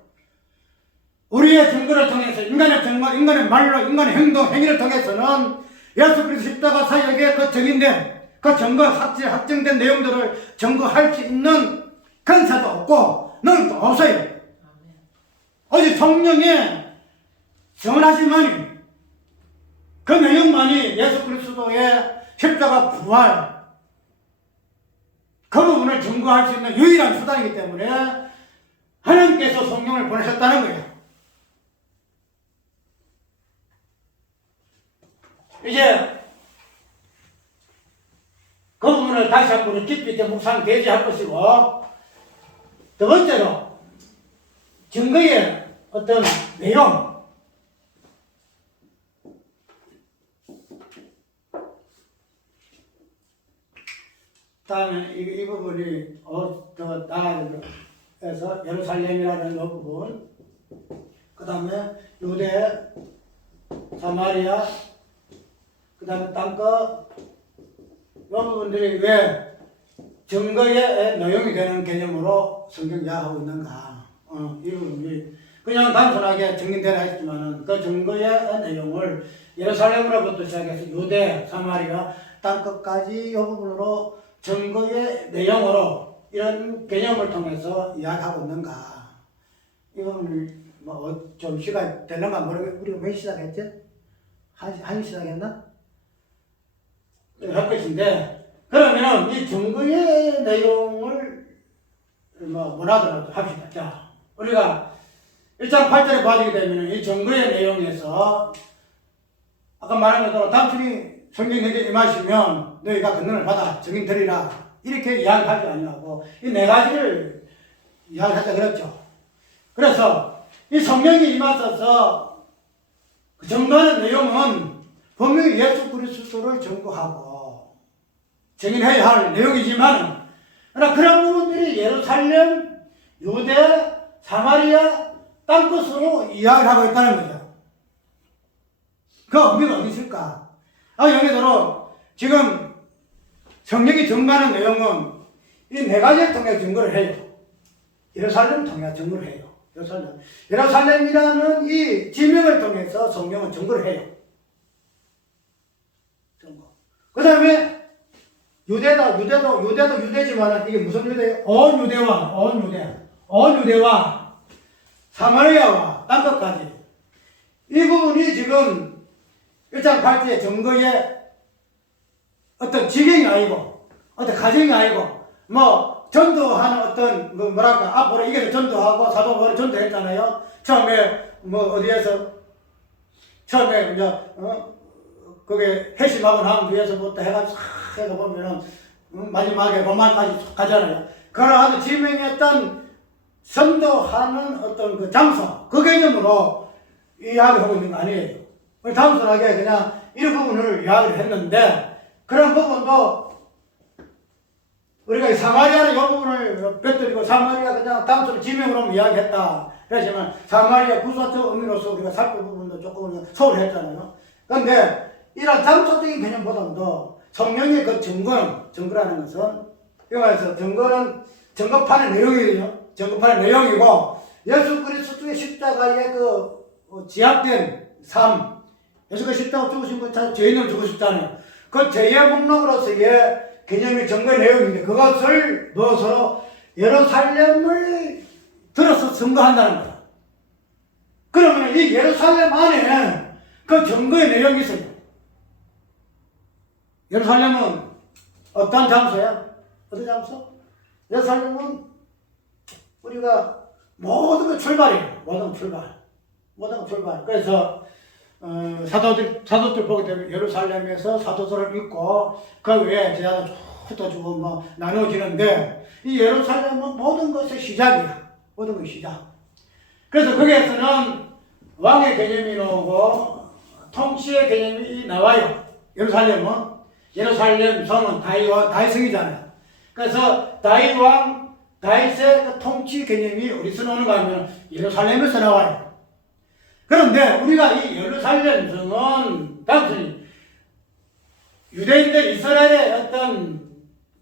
우리의 증거를 통해서 인간의 증거, 인간의 말로, 인간의 행동, 행위를 통해서는 예수 그리스도 십자가 사역의 그 정인된 그 증거 확정된 내용들을 증거할 수 있는 근사도 없고 능력도 없어요. 오직 성령의 선하심만이, 그 내용만이 예수 그리스도의 십자가 부활, 그 부분을 증거할 수 있는 유일한 수단이기 때문에 하나님께서 성령을 보내셨다는 거예요. 이제 그 부분을 다시 한번 깊이 있게 묵상 대지할 것이고, 두 번째로 증거의 어떤 내용, 다음에 이 부분이 더 나아가서 예루살렘이라는 이 부분, 그 다음에 유대, 사마리아, 그 다음에 땅끝, 이 부분들이 왜 증거의 내용이 되는 개념으로 성경 이야기하고 있는가. 이 부분이 그냥 단순하게 정리되라 했지만은 그 증거의 내용을 예루살렘으로부터 시작해서 유대, 사마리아, 땅끝까지 이 부분으로 증거의 내용으로 이런 개념을 통해서 이야기하고 있는가. 이 부분을 좀 시간 되는가 모르겠. 우리가 몇 시작했지? 한 시작했나? 할 것인데, 그러면은 이 증거의 내용을 뭐라도 합시다. 자, 우리가 1장 8절에 봐주게 되면 이 증거의 내용에서 아까 말한 것처럼 단순히 성경에게 임하시면 너희가 권능을 받아 증인 되리라 이렇게 이야기하지 아니하고 이 네 가지를 이야기하자 그랬죠. 그래서 이 성령이 임하셔서 그 증거하는 내용은 분명히 예수 그리스도를 증거하고 증인해야 할 내용이지만, 그러나 그런 부분들이 예루살렘, 유대, 사마리아 땅끝으로 이야기를 하고 있다는 거죠. 그 의미가 어디 있을까? 여기서로 지금 성령이 증거하는 내용은 이 네 가지를 통해 증거를 해요. 예루살렘을 통해 증거를 해요. 예루살렘이라는 이 지명을 통해서 성령은 증거를 해요. 증거. 그 다음에 유대도 유대지만 이게 무슨 유대예요? 온 유대와 사마리아와 땅끝까지. 이 부분이 지금 1장 8절의 증거의 어떤 지경이 아니고, 어떤 가정이 아니고, 전도하는 어떤, 앞으로 이게 전도하고 사도바울이 전도했잖아요. 처음에, 어디에서, 처음에, 그게 회심하고 나면 뒤에서부터 해가지고 싹 해서 보면은, 마지막에 로마까지 가잖아요. 그런 아주 지명했던 선도하는 어떤 그 장소, 그 개념으로 이야기하고 있는 거 아니에요. 단순하게 그냥 이 부분을 이야기를 했는데, 그런 부분도 우리가 사마리아는 이 부분을 뱉어리고 사마리아 그냥 단순히 지명으로 이야기했다. 그렇지만 사마리아 구사적 의미로서 우리가 살펴 부분도 조금 소홀했잖아요. 그런데 이런 장소적인 개념보다도 성령의 그 증거라는 것은, 이거에서 증거는 증거판의 내용이거든요. 증거판의 내용이고, 예수 그리스도의 십자가의 그 지압된 삶, 예수가 십자가 죽으신 것, 죄인을 죽으셨잖아요. 그 죄의 목록으로서의 개념이 증거의 내용인데, 그것을 넣어서 예루살렘을 들어서 증거한다는 거야. 그러면 이 예루살렘 안에 그 증거의 내용이 있어요. 예루살렘은 어떤 장소야? 어떤 장소? 예루살렘은 우리가 모든 게 출발이에요. 모든 출발. 그래서 사도들 보게 되면 예루살렘에서 사도들을 읽고 그 외에 제자도 흩어지고 나누어지는데, 이 예루살렘은 모든 것의 시작이야. 모든 것의 시작. 그래서 거기에서는 왕의 개념이 나오고 통치의 개념이 나와요. 예루살렘 성은 다윗 성이잖아요. 그래서 다윗 왕, 다윗의 그 통치 개념이 어디서 나오는가 하면 예루살렘에서 나와요. 그런데 우리가 이 예루살렘 성은 단순히 유대인들 이스라엘의 어떤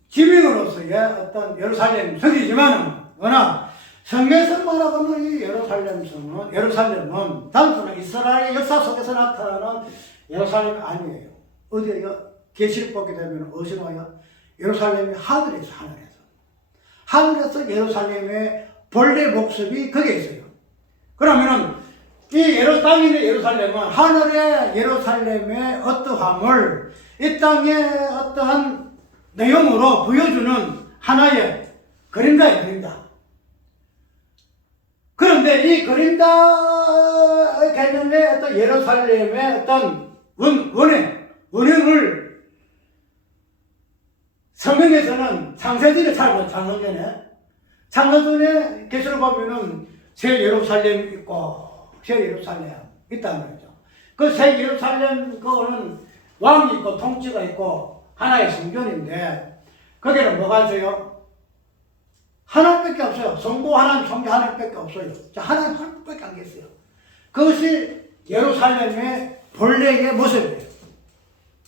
지명으로서의 어떤 예루살렘 성이지만, 그러나 성경에서 말하고는 이 예루살렘은 단순한 이스라엘의 역사 속에서 나타나는 예루살렘이 아니에요. 어디에요? 계시를 보게 되면 어디서 나와요? 예루살렘이 하늘에서. 하늘에서 예루살렘의 본래 모습이 거기에 있어요. 그러면은 이 땅인의 예루살렘은 하늘의 예루살렘의 어떠함을 이 땅의 어떠한 내용으로 보여주는 하나의 그림자예요, 그림자. 그런데 이 그림자의 개념의 어떤 예루살렘의 어떤 원형을 성경에서는 창세전에 찾아보죠. 창세전에 계시를 보면은 새 예루살렘 있고 새 예루살렘 있다는 거죠. 그 새 예루살렘 그거는 왕이 있고 통치가 있고 하나의 성전인데 거기는 뭐가 있어요? 하나님밖에 없어요. 성부 하나님, 성자 하나님밖에 없어요. 하나님 하나님밖에 안 계세요. 그것이 예루살렘의 본래의 모습이에요.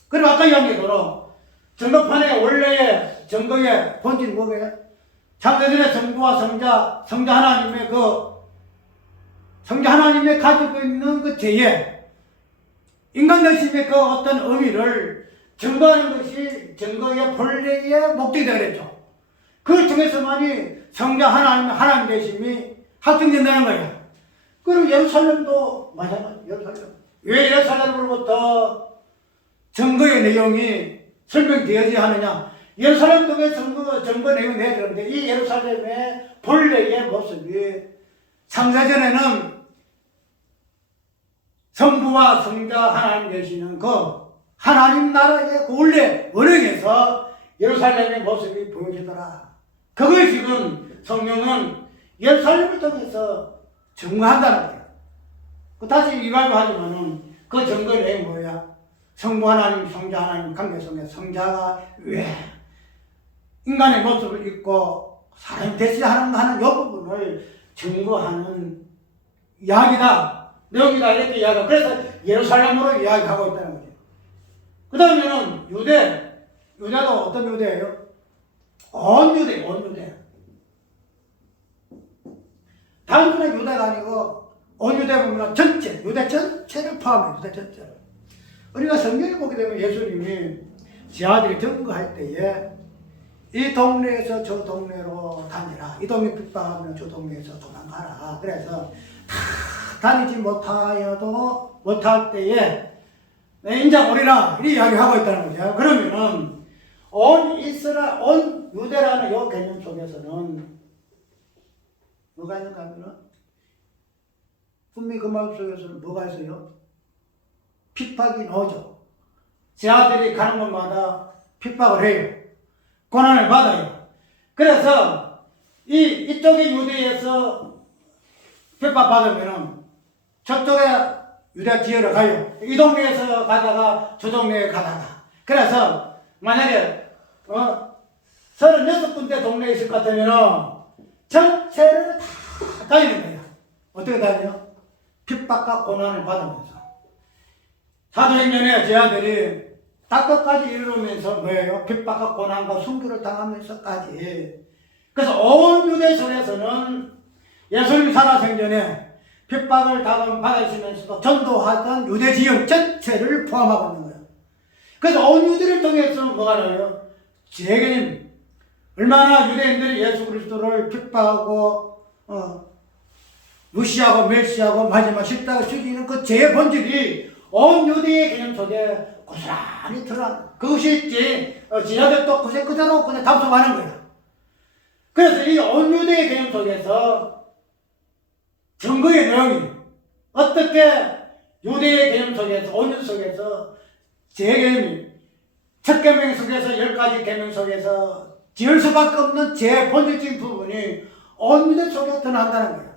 그리고 아까 이야기한 대로 증거판의 원래의 증거의 본질이 뭐예요? 창세전에 성부와 성자 하나님의 성자 하나님의 가지고 있는 그 죄의 인간 되심의 그 어떤 의미를 증거하는 것이 증거의 본래의 목적이 되겠죠. 그걸 통해서만이 성자 하나님 되심이 확증된다는 거예요. 그리고 예루살렘도 마찬가지. 왜 예루살렘으로부터 증거의 내용이 설명되어야 하느냐? 예루살렘 통해 증거 내용이 내야 되는데 이 예루살렘의 본래의 모습이 창세전에는 성부와 성자 하나님 되시는 그 하나님 나라의 그 원래 원형에서 예루살렘의 모습이 보여지더라. 그걸 지금 성령은 예루살렘을 통해서 증거한다는 거예요. 다시 이발하지만은 그 증거의 내용이 뭐야? 성부 하나님, 성자 하나님 관계 속에 성자가 왜 인간의 모습을 입고 사람이 대시하는 이 부분을 증거하는 이야기다, 내용이다 이렇게 이야기하고 그래서 예루살렘으로 이야기하고 있다는 거죠. 그 다음에는 유대도 어떤 유대예요? 온 유대. 단순한 유대가 아니고 온 유대 보면 전체, 유대 전체를 포함해요. 유대 전체를. 우리가 성경을 보게 되면 예수님이 제 아들이 증거할 때에 이 동네에서 저 동네로 다니라. 이 동네 핍박하면 저 동네에서 도망가라. 그래서 다 다니지 못할 때에 인자 오리라. 이 이야기하고 있다는 거죠. 그러면은 온 유대라는 이 개념 속에서는 뭐가 있는가 하면은 분명히 그 마음 속에서는 뭐가 있어요? 핍박이 나오죠. 제 아들이 가는 곳마다 핍박을 해요. 고난을 받아요. 그래서 이쪽의 유대에서 핍박받으면은 저쪽에 유대 지역으로 가요. 이 동네에서 가다가 저 동네에 가다가. 그래서 만약에 36군데 동네에 있을 것 같으면은 전체를 다 다니는 거야. 어떻게 다녀? 핍박과 고난을 받으면서. 사도행전에 제 아들이 닥터까지 이르면서 뭐예요? 핍박과 고난과 순교를 당하면서까지. 그래서 온 유대 속에서는 예수님이 살아생전에 핍박을 받으시면서도 전도하던 유대 지역 전체를 포함하고 있는 거예요. 그래서 온 유대를 통해서 뭐가 나와요? 제게님 얼마나 유대인들이 예수 그리스도를 핍박하고 무시하고 멸시하고 마지막 십자가 죽이는 그 죄의 본질이 온 유대의 개념 속에 고스란히 드러난 그것이 지자들도 그대로 그냥 답습하는 거야. 그래서 이 온 유대의 개념 속에서 증거의 내용이 어떻게 유대의 개념 속에서 온 유대 속에서 제 개념이 첫 계명 속에서 10가지 계명 속에서 지을 수밖에 없는 제 본질적인 부분이 온 유대 속에 드러난다는 거야.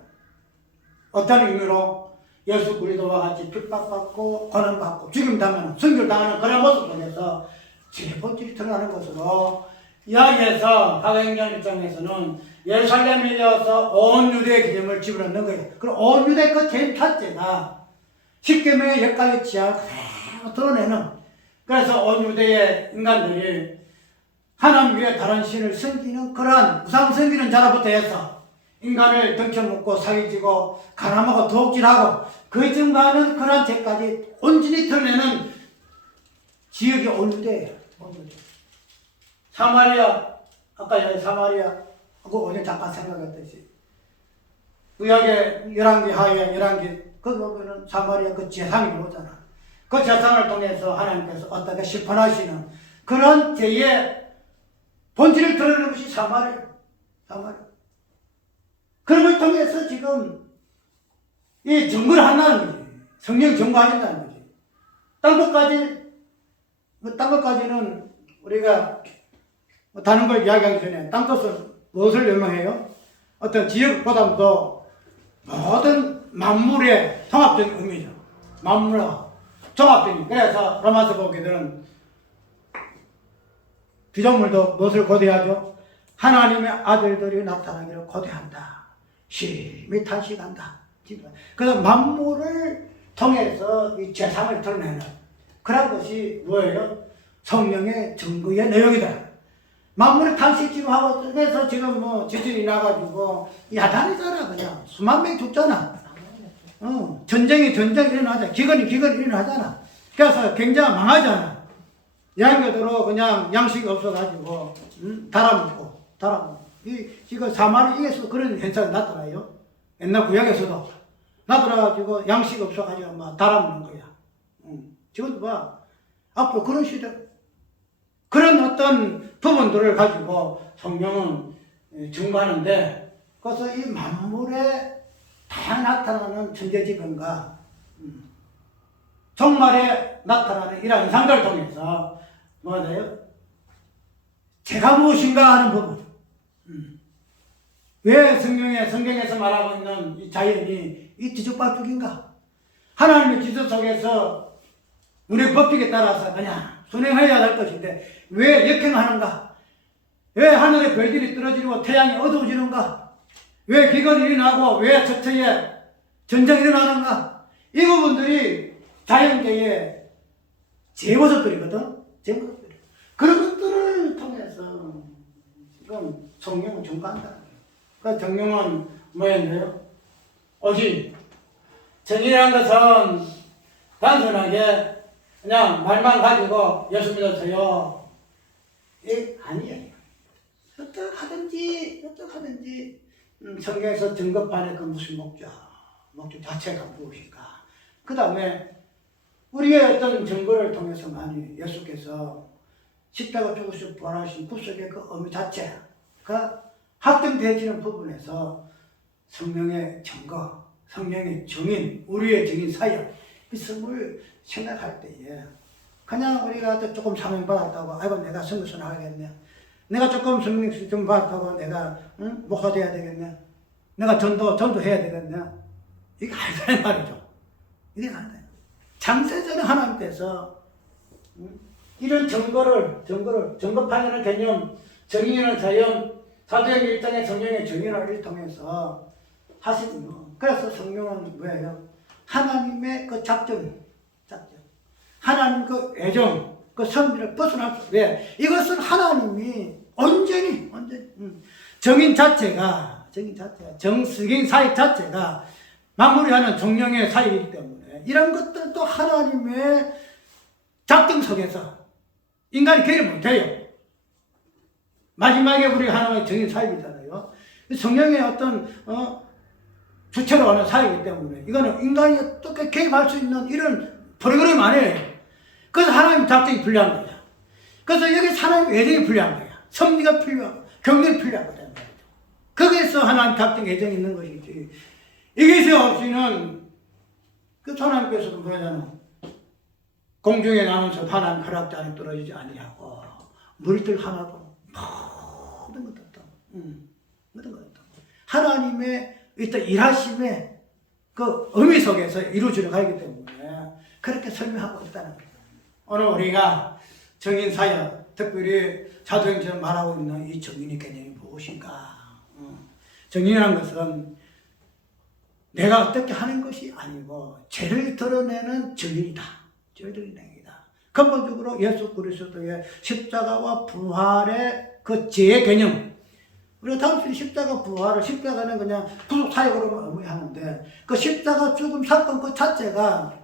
어떤 의미로 예수 그리스도와 같이 핍박받고 고난받고 죽임당하는 순교당하는 그런 모습 속에서 제 본질이 드러나는 것으로 이야기해서 사도행전 입장에서는 예루살렘에 이어서 온 유대의 개념을 집어넣는 거예요. 그리고 온 유대 그 개념 자체가 십계명의 10가지 지하를 그대로 드러내는. 그래서 온 유대의 인간들이 하나님 위에 다른 신을 섬기는 그러한 우상 섬기는 자로부터 해서 인간을 등쳐먹고 사기치고 가람하고 도둑질하고 그 증가하는 그러한 죄까지 온전히 드러내는 지역이 온 유대예요. 사마리아, 아까 사마리아 그 어제 잠깐 생각했듯이 구약의 열왕기 하에 열왕기 그 보면은 사마리아 그 제상이 나오잖아. 그 제상을 통해서 하나님께서 어떻게 심판하시는 그런 죄의 본질을 드러내는 것이 사마리아. 그런 걸 통해서 지금 이 증거를 한다는 거지. 성령 증거하겠다는 거지. 딴 것까지는 우리가 다른 걸 이야기하기 전에 딴 것은 무엇을 설명해요? 어떤 지역보다도 모든 만물의 통합적인 의미죠. 만물과 종합적인. 그래서 로마서 보게 되는 피조물도 무엇을 고대하죠? 하나님의 아들들이 나타나기를 고대한다. 심히 탄식한다. 그래서 만물을 통해서 이 죄상을 드러내는 그런 것이 뭐예요? 성령의 증거의 내용이다. 만물의 탄식 지금 하고, 그래서 지금 뭐 지진이 나가지고 야단이잖아. 그냥 수만 명이 죽잖아. 전쟁이 일어나잖아. 기근이 일어나잖아. 그래서 굉장히 망하잖아. 양교도로 그냥 양식이 없어가지고 달아먹고. 이거 사마리아에서 그런 현상이 나타나요. 옛날 구약에서도 나타나가지고 양식이 없어가지고 막 달아먹는 거야. 지금도 봐. 앞으로 그런 시대, 그런 어떤 부분들을 가지고 성경은 증거하는데, 그래서 이 만물에 다 나타나는 천재지근과 종말에 나타나는 이러한 현상들을 통해서 뭐가 돼요? 제가 무엇인가 하는 부분. 왜 성경에서 말하고 있는 이 자연이 이 뒤죽박죽인가? 하나님의 지도 속에서 우리의 법칙에 따라서 그냥 순행해야 할 것인데 왜 역행하는가? 왜 하늘의 별들이 떨어지고 태양이 어두워지는가? 왜 기근이 일어나고 왜 저처에 전쟁이 일어나는가? 이 부분들이 자연계의 제모습들이거든. 그런 것들을 통해서 지금 성경은 증거한다. 그러니까 정령은 뭐였나요? 오직 정의라는 것은 단순하게 그냥 말만 가지고 예수 믿었어요. 아니에요. 어떡하든지 성경에서 증거판의 그 무슨 목적 자체가 무엇인가. 그 다음에 우리의 어떤 증거를 통해서만이 예수께서 십자가 죽으시고 부활하신 구속의 그 의미 자체가 확정되어지는 부분에서 성령의 증거, 성령의 증인, 우리의 증인 사역, 있음을 생각할 때에 그냥 우리가 조금 사명 받았다고 아이고 내가 선교선 하겠네, 내가 조금 성령 좀 받았다고 내가 목사 돼야 되겠네, 내가 전도해야 되겠네, 이게 아니란 말이죠. 이게 아니다. 창세전에 하나님께서 이런 증거판이라는 개념, 정의라는 자연, 사도행 1장의 성령의 정의를 통해서 하시군요. 그래서 성령은 뭐예요? 하나님의 그 작전, 하나님 그 애정, 그 선비를 벗어날 수. 왜? 이것은 하나님이 온전히 정인 자체가 정승인 사역 자체가 마무리하는 정령의 사역이기 때문에 이런 것들도 하나님의 작정 속에서 인간이 개를 못해요. 마지막에 우리 하나님의 정인 사역이잖아요. 성령의 어떤 주체로 하는 사역이기 때문에 이거는 인간이 어떻게 개입할 수 있는 이런 프로그램 아니에요. 그래서 하나님 작정이 필요한 거야. 그래서 여기 하나님 예정이 필요한 거야. 섭리가 필요하고 경륜이 필요한 거다. 거기에서 하나님 작정 예정이 있는 것이지. 이것이 없이는 그 하나님께서도 뭐냐면 공중에 나면서 하나님 허락자 안에 떨어지지 아니하고 물들 하나도 모든 것도 모든 것도 하나님의 일단 일하심의 그 의미 속에서 이루어지는 가기 때문에 그렇게 설명하고 있다는 거예요. 오늘 우리가 정인 사역, 특별히 사도행전에 말하고 있는 이 정인의 개념이 무엇인가? 정인이라는 것은 내가 어떻게 하는 것이 아니고 죄를 드러내는 정인이다. 죄를 드러내는 행위다. 근본적으로 예수 그리스도의 십자가와 부활의 그 죄의 개념. 우리가 다음 주에 십자가는 그냥 구속 사역으로만 의미하는데 그 십자가 죽음 사건 그 자체가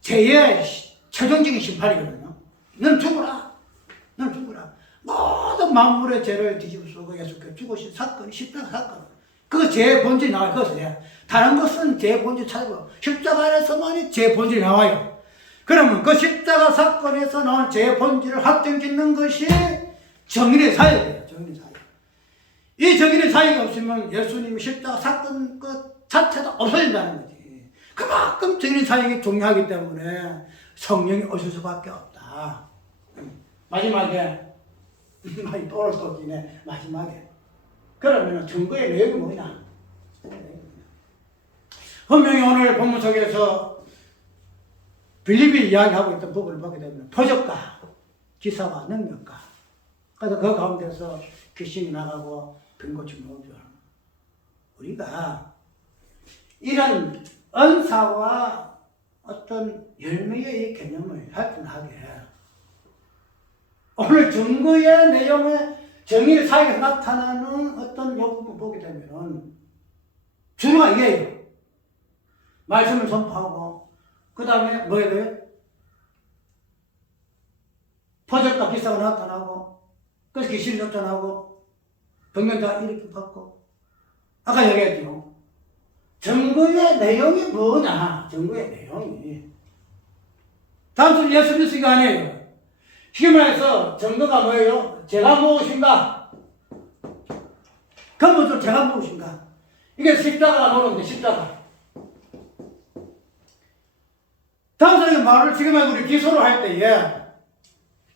죄의 최종적인 심판이거든요. 너는 죽어라. 모든 온 만물의 죄를 뒤집어쓰고 예수께서 죽으신 사건이 십자가 사건. 그 죄의 본질이 나와요. 그것을 해. 다른 것은 죄의 본질 찾고 십자가 안에서만이 죄의 본질이 나와요. 그러면 그 십자가 사건에서 나온 죄의 본질을 확정짓는 것이 정인의 사역이에요. 정인의 사역. 이 정인의 사역이 없으면 예수님의 십자가 사건 그 자체도 없어진다는 거지. 그만큼 정인의 사역이 중요하기 때문에 성령이 오실 수밖에 없다. 마지막에 많이 또 끼네. 마지막에 그러면 증거의 내용이 뭐냐? 분명히 오늘 본문 속에서 빌립이 이야기하고 있던 부분을 보게 되면 표적과 기사와 능력과 그래서 그 가운데서 귀신이 나가고 빈고침 모으죠. 우리가 이런 은사와 어떤 열매의 개념을 할증하게 오늘 증거의 내용에 정의의 사역에서 나타나는 어떤 요구를 보게 되면 주로가 이게요. 말씀을 선포하고 그 다음에 뭐 해야 돼요? 표적과 기사가 나타나고 그래서 귀신이 나타나고 병면자 이렇게 받고 아까 얘기했죠. 증거의 내용이 뭐냐? 증거의 내용이 단순히 예수 믿으시가 아니에요. 쉽게 말해서 증거가 뭐예요? 제가 무엇인가? 근본적으로 제가 무엇인가? 이게 십자가가 노는데 십자가. 단순하게 말을 지금 우리 기소를 할 때에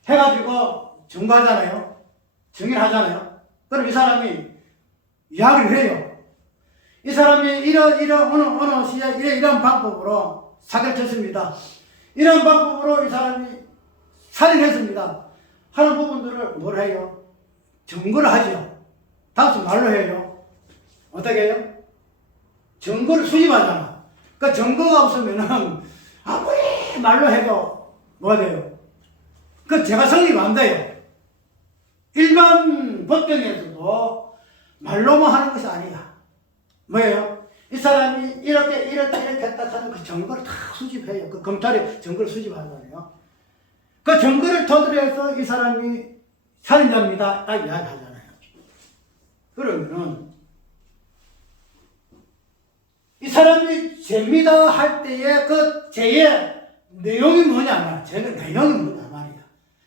해가지고 증거하잖아요. 증인하잖아요. 그럼 이 사람이 이야기를 해요. 이 사람이 어느 시에 이런 방법으로 사기를 쳤습니다. 이런 방법으로 이 사람이 살인했습니다. 하는 부분들을 뭘 해요? 증거를 하죠. 단순 말로 해요. 어떻게 해요? 증거를 수집하잖아. 그 증거가 없으면은 아무리 말로 해도 뭐가 돼요? 그 제가 성립 안 돼요. 일반 법정에서도 말로만 하는 것이 아니야. 뭐예요? 이 사람이 이렇게 했다 하는 그 증거를 다 수집해요. 그 검찰이 증거를 수집하잖아요. 그 증거를 토대로 해서 이 사람이 살인자입니다. 딱 이야기하잖아요. 그러면은 이 사람이 죄입니다 할 때에 그 죄의 내용이 뭐냐? 죄의 내용이 뭐냐 말이야.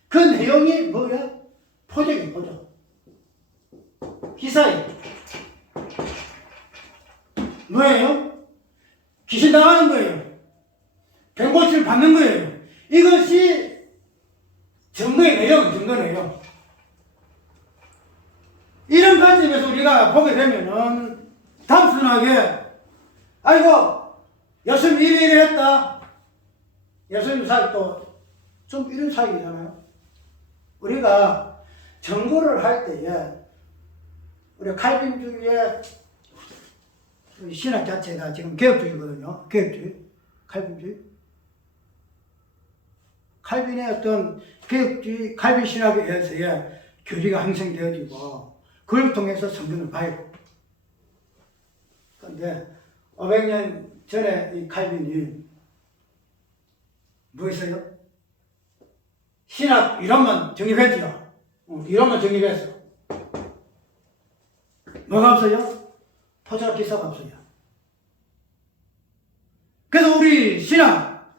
그 내용이 뭐야? 표적이 표적. 기사예요. 뭐예요? 귀신 당하는 거예요. 병고치를 받는 거예요. 이것이 증거의 내용, 증거 내용. 이런 관점에서 우리가 보게 되면은 단순하게 아이고 예수님 이래 했다. 예수님 사역도 좀 이런 사역이잖아요. 우리가 증거를 할 때에 우리 칼빈주의의 신학 자체가 지금 개혁주의거든요. 개혁주의, 칼빈주의. 칼빈의 어떤 개혁주의, 칼빈 신학에 의해서의 교리가 형성되어지고 그걸 통해서 성경을 봐요. 그런데 500년 전에 이 칼빈이 뭐 했어요? 신학 이론만 정립했죠. 이론만 정립했어. 뭐가 없어요? 표적 기사가 없어요. 그래서 우리 신학,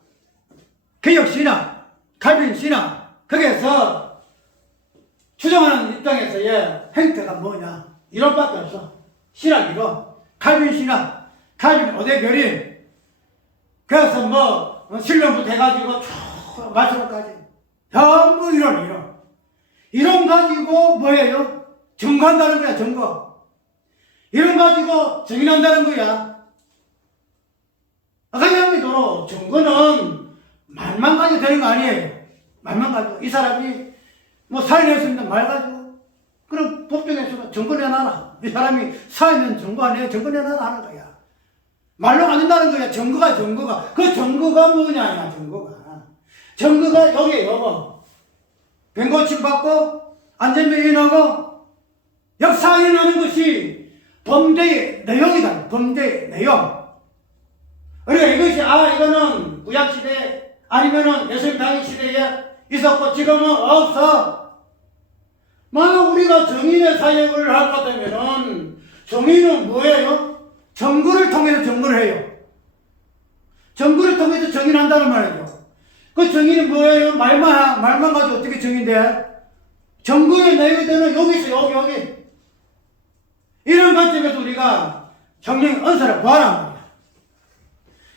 개혁 신학, 칼빈 신학, 거기에서 추정하는 입장에서의 행태가 뭐냐? 이론밖에 없어. 신학 이론, 칼빈 신학, 칼빈 5대 교리. 그래서 뭐 신론부터 해가지고 쭉 말씀까지 전부 이론. 이론 가지고 뭐예요? 증거한다는 거야, 증거. 이런 가지고 증인한다는 거야. 아까 이야기대로 증거는 말만 가지고 되는 거 아니에요. 말만 가지고. 이 사람이 뭐 살인했습니다. 말 가지고. 그럼 법정에서 증거 내놔라. 이 사람이 살인은 증거 아니에요. 증거 내놔라 하는 거야. 말로 안 된다는 거야. 증거가. 그 증거가 뭐냐, 증거가. 증거가 여기에요. 병고침 받고, 안전명인하고, 역사에 일어나는 것이 범죄의 내용이다. 범죄의 내용. 그러니까 이것이 이거는 구약시대 아니면은 예수님 당시 시대에 있었고 지금은 없어. 만약 우리가 정인의 사역을 할 것 같으면은 정인은 뭐예요? 정거를 통해서 정거를 해요. 정거를 통해서 정인한다는 말이죠. 그 정인이 뭐예요? 말만 가지고 어떻게 정인돼? 정거의 내용들은 여기 있어, 여기. 이런 관점에서 우리가 성령 은사를 구하란 말이야.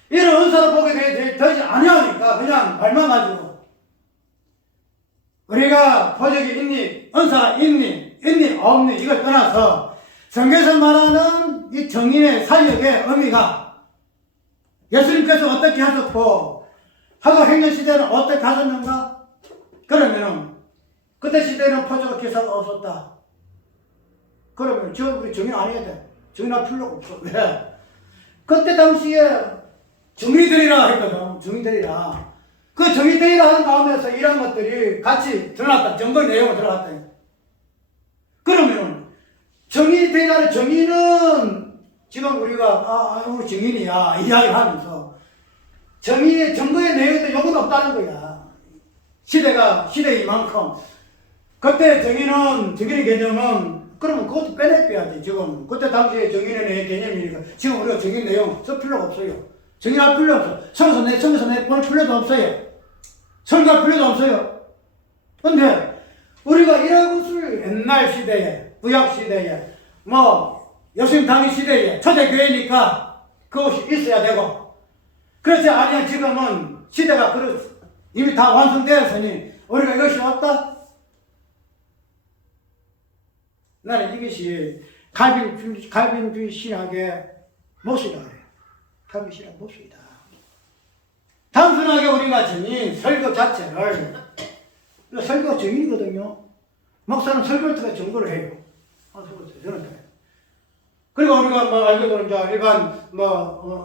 이런 은사를 보게 되지 아니하니까 그냥 말만 가지고 우리가 표적이 있니, 은사가 있니, 없니 이걸 떠나서 성경에서 말하는 이 정인의 사역의 의미가 예수님께서 어떻게 하셨고 하고 행전시대는 어떻게 하셨는가? 그러면은 그때 시대에는 표적과 기사가 없었다. 그러면 우리 정인 아니어야 돼. 정인할 필요가 없어. 왜? 그때 당시에 정인들이라 했거든. 정인들이라. 그 정인들이라 하는 가운데서 이런 것들이 같이 드러났다. 정거 내용을 들어갔다. 그러면 정인들이라는 정인은 지금 우리가 우리 정인이야 이야기를 하면서 정인의 정거의 내용도 요건 없다는 거야. 시대인 이만큼 그때 정인의 개념은 그러면 그것도 빼내야지. 지금 그때 당시에 정인의 개념이니까 지금 우리가 정인 내용 쓸 필요가 없어요. 정인할 필요 없어. 성에서 내 보낼 필요도 없어요. 설교할 필요도 없어요. 근데 우리가 이런 것을 옛날 시대에 구약 시대에 예수님 당일 시대에 초대교회니까 그것이 있어야 되고 그렇지 아니야. 지금은 시대가 이미 다 완성되었으니 우리가 이것이 없다? 나는 이것이 갈빈주의 신학의 모습이라 그래요. 갈빈 신학의 모습이다. 단순하게 우리가 정인, 설교 자체를 설교가 정인이거든요. 목사는 설교를 통해 정보를 해요. 저는 해요. 그리고 우리가 알게도 이제 일반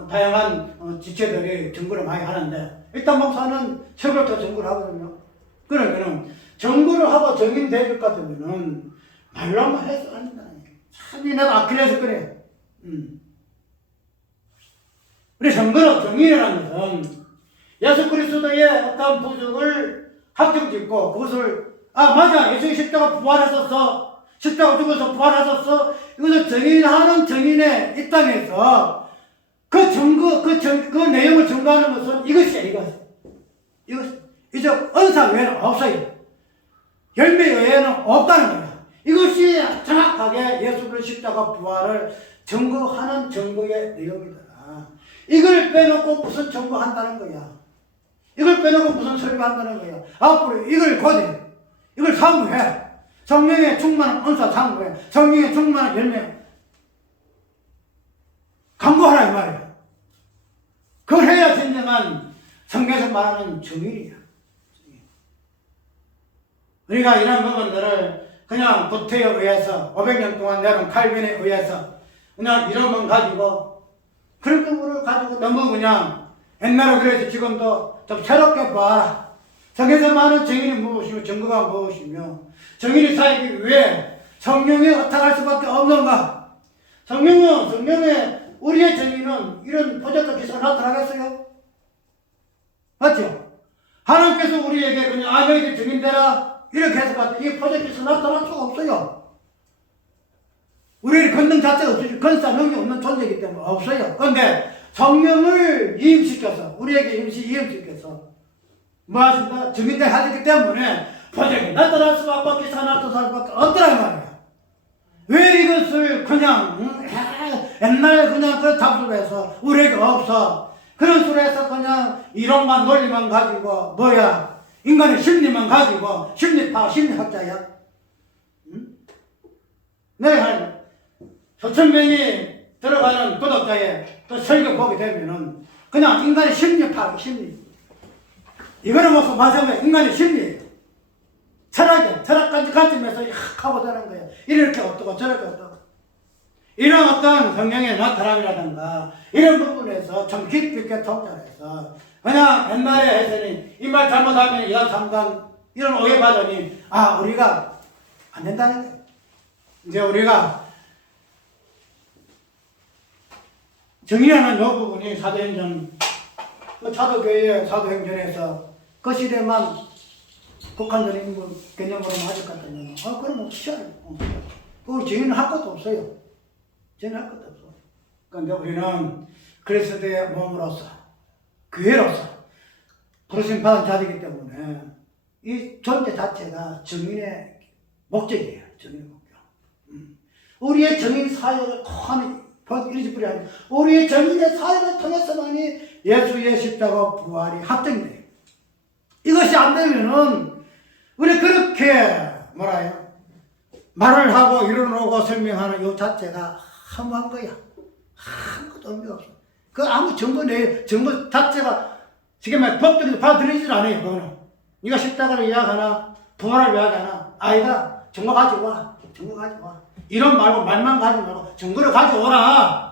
다양한 지체들이 정보를 많이 하는데 일단 목사는 설교를 통해 정보를 하거든요. 그러면은 정보를 하고 정인 되줄 것 같으면은 말로만 해서 안 된다. 참이 내가 아킬레스 그래. 우리 정인이라는 것은 예수 그리스도의 어떤 부족을 합정짓고 그것을 맞아 예수의 십자가 부활했었어. 십자가 죽어서 부활했었어. 이것을 정인하는 정인의 입장에서 그 내용을 증거하는 것은 이것이야. 이제 은사 외에는 없어요. 열매 외에는 없다는 거야. 이것이 정확하게 예수 그리스도 십자가 부활을 증거하는 증거의 내용이더라. 이걸 빼놓고 무슨 증거한다는 거야. 이걸 빼놓고 무슨 설교한다는 거야. 앞으로 이걸 고대, 이걸 사무해. 성령의 충만한 은사 사무해. 성령의 충만한 열매 강구하라 이 말이야. 그걸 해야 진정한 성경에서 말하는 정일이야. 우리가 이런 부분들을 그냥 부태에 의해서 500년 동안 내려온 칼빈에 의해서 그냥 이런 건 가지고 그런 부분을 가지고 너무 그냥 옛날에 그래서 지금도 좀 새롭게 봐라. 성경에서 말하는 정인이 무엇이며 증거가 무엇이며 정인이 살기 위해 성령에 어탁할 수밖에 없는가? 성령에 우리의 정인은 이런 표적과 기사가 나타나겠어요? 맞죠? 하나님께서 우리에게 그냥 너희들 정인되라 이렇게 해서 봤더니 이 표적 기사가 나타날 수가 없어요. 우리의 권능 자체가 없어요. 권사 능력 없는 존재이기 때문에 없어요. 그런데 성령을 이임시켜서 우리에게 이임시켜서 뭐 하신다? 정인되 하셨기 때문에 표적이 나타날 수밖에 기사가 나타날 수밖에 없더란 말이야. 왜 이것을 그냥 옛날에 그냥 그 답습해서 우리에게 없어. 그런 소리 해서 그냥 이론만 논리만 가지고 인간의 심리만 가지고 심리학자야. 응? 내가 수천 명이 들어가는 구독자의 그 설교 보게 되면은 그냥 인간의 심리. 이거는 무슨 마찬가지야. 인간의 심리. 철학까지 관점에서 하고 되는 거야. 이렇게 어떻고 저렇게 어떻고. 이런 어떤 성경의 나타남이라든가 이런 부분에서 좀 깊이 있게 통찰해서 그냥 옛날에 했으니 이 말 잘못하면 2단 3단 이런 오해 받으니 우리가 안 된다는 거야. 이제 우리가 정의하는 요 부분이 사도행전 사도교회의 사도행전에서 그 시대만 북한전의 인구 개념으로 맞을 것 같으면 그러면 시야요. 그걸 저희는 할 것도 없어요. 저희는 할 것도 없어. 그런데 우리는 그리스도의 몸으로서 교회로서 부르심 받은 자들이기 때문에 이 존재 자체가 정인의 목적이에요. 정인의 목적. 우리의 정인 사역을 이리저리 하는 우리의 정인의 사역을 통해서만이 예수의 십자가 부활이 확정이 돼요. 이것이 안 되면은 우리 그렇게 말을 하고 이론하고 설명하는 이 자체가 허무한 거야. 아무것도 의미가 없어. 그 아무 정보 자체가 지금 법들이 받아들이질 않아요. 그거는 네가 십자가를 이야기하나 부활을 이야기하나 아니다. 정보 가지고 와. 정보 가지고 와. 이런 말만 가지 말고 정보를 가져오라.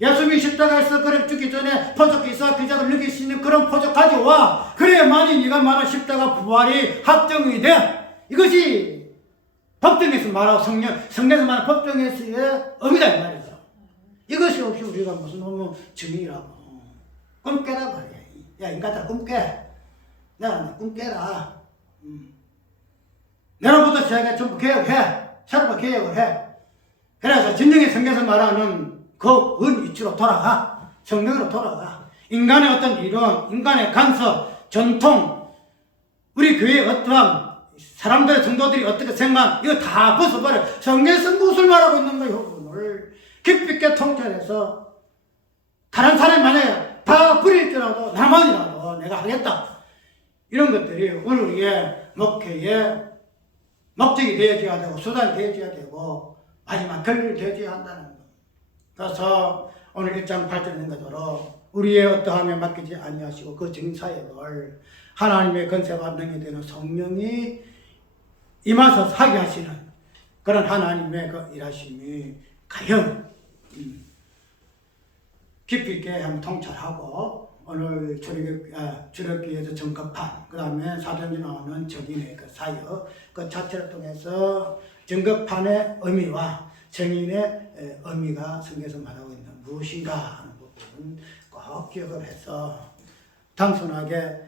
예수님이 십자가에서 그래 죽기 전에 표적이 있어 기적을 느낄 수 있는 그런 표적 가져와. 그래야만이 네가 말한 십자가 부활이 확정이 돼. 이것이 법정에서 말하고 성경에서 말하는 법정에서의 의미다 이 말이죠. 이것이 없이 우리가 무슨 증인이라고 꿈 깨라 말이야. 야 인간들 꿈 깨. 내가 꿈 깨라. 내로부터 시작해 전부 개혁해. 새로운 개혁을 해. 그래서 진정의 성경에서 말하는 그 원위치로 돌아가. 성경으로 돌아가. 인간의 어떤 이론, 인간의 간섭, 전통, 우리 교회의 어떠한 사람들의 성도들이 어떻게 생각, 이거 다 벗어버려. 성경에서 무엇을 말하고 있는 거예요? 오늘 깊이 있게 통찰해서 다른 사람이 만약에 다 버릴지라도 나만이라도 내가 하겠다. 이런 것들이 오늘 우리의 목회의 목적이 되어져야 되고 수단이 되어져야 되고 마지막 결론이 되어져야 한다는 것. 그래서 오늘 1장 8절에 있는 것처럼 우리의 어떠함에 맡기지 아니하시고 그 증사역을 하나님의 건세와 능력이 되는 성령이 임하서 하게 하시는 그런 하나님의 그 일하심이 과연 깊이 있게 한번 통찰하고 오늘 주력기에서 정급판 그 다음에 사도행전에 나오는 적인의 그 사역 그 자체를 통해서 정급판의 의미와 정인의 의미가 성경에서 말하고 있는 무엇인가 하는 부분은 꼭 기억을 해서 단순하게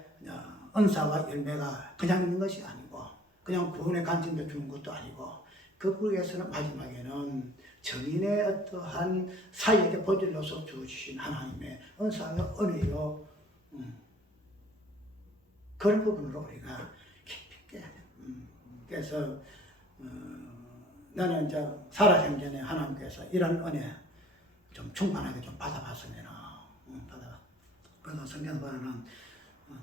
은사와 열매가 그냥 있는 것이 아니고 그냥 구원의 간증을 주는 것도 아니고 그 위해서는 마지막에는 정인의 어떠한 사역의 본질로서 주신 하나님의 은사와 은혜요 그런 부분으로 우리가 깊이 있게 그래서 나는 이제 살아생전에 하나님께서 이런 은혜 좀 충만하게 좀 받아봤으면 그래서 성경 보면은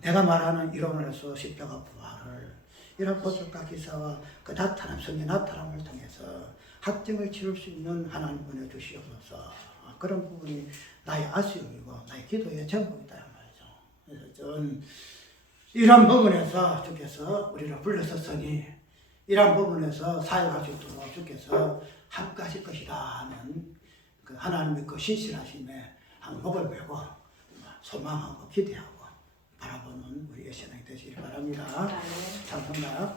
내가 말하는 이론을 해서 십자가 부활을 이런 보석과 기사와 그 성경 나타남을 통해서 확증을 치를 수 있는 하나님 은혜 주시옵소서. 그런 부분이 나의 아쉬움이고 나의 기도의 제목이다 말이죠. 그래서 전 이런 부분에서 주께서 우리를 불러섰으니 이런 부분에서 사역할 수 있도록 주께서 함께하실 것이다 하는 그 하나님의 그 신실하심에 목을 메고 소망하고 기대하고 바라보는 우리의 신앙이 되시길 바랍니다. 감사합니다.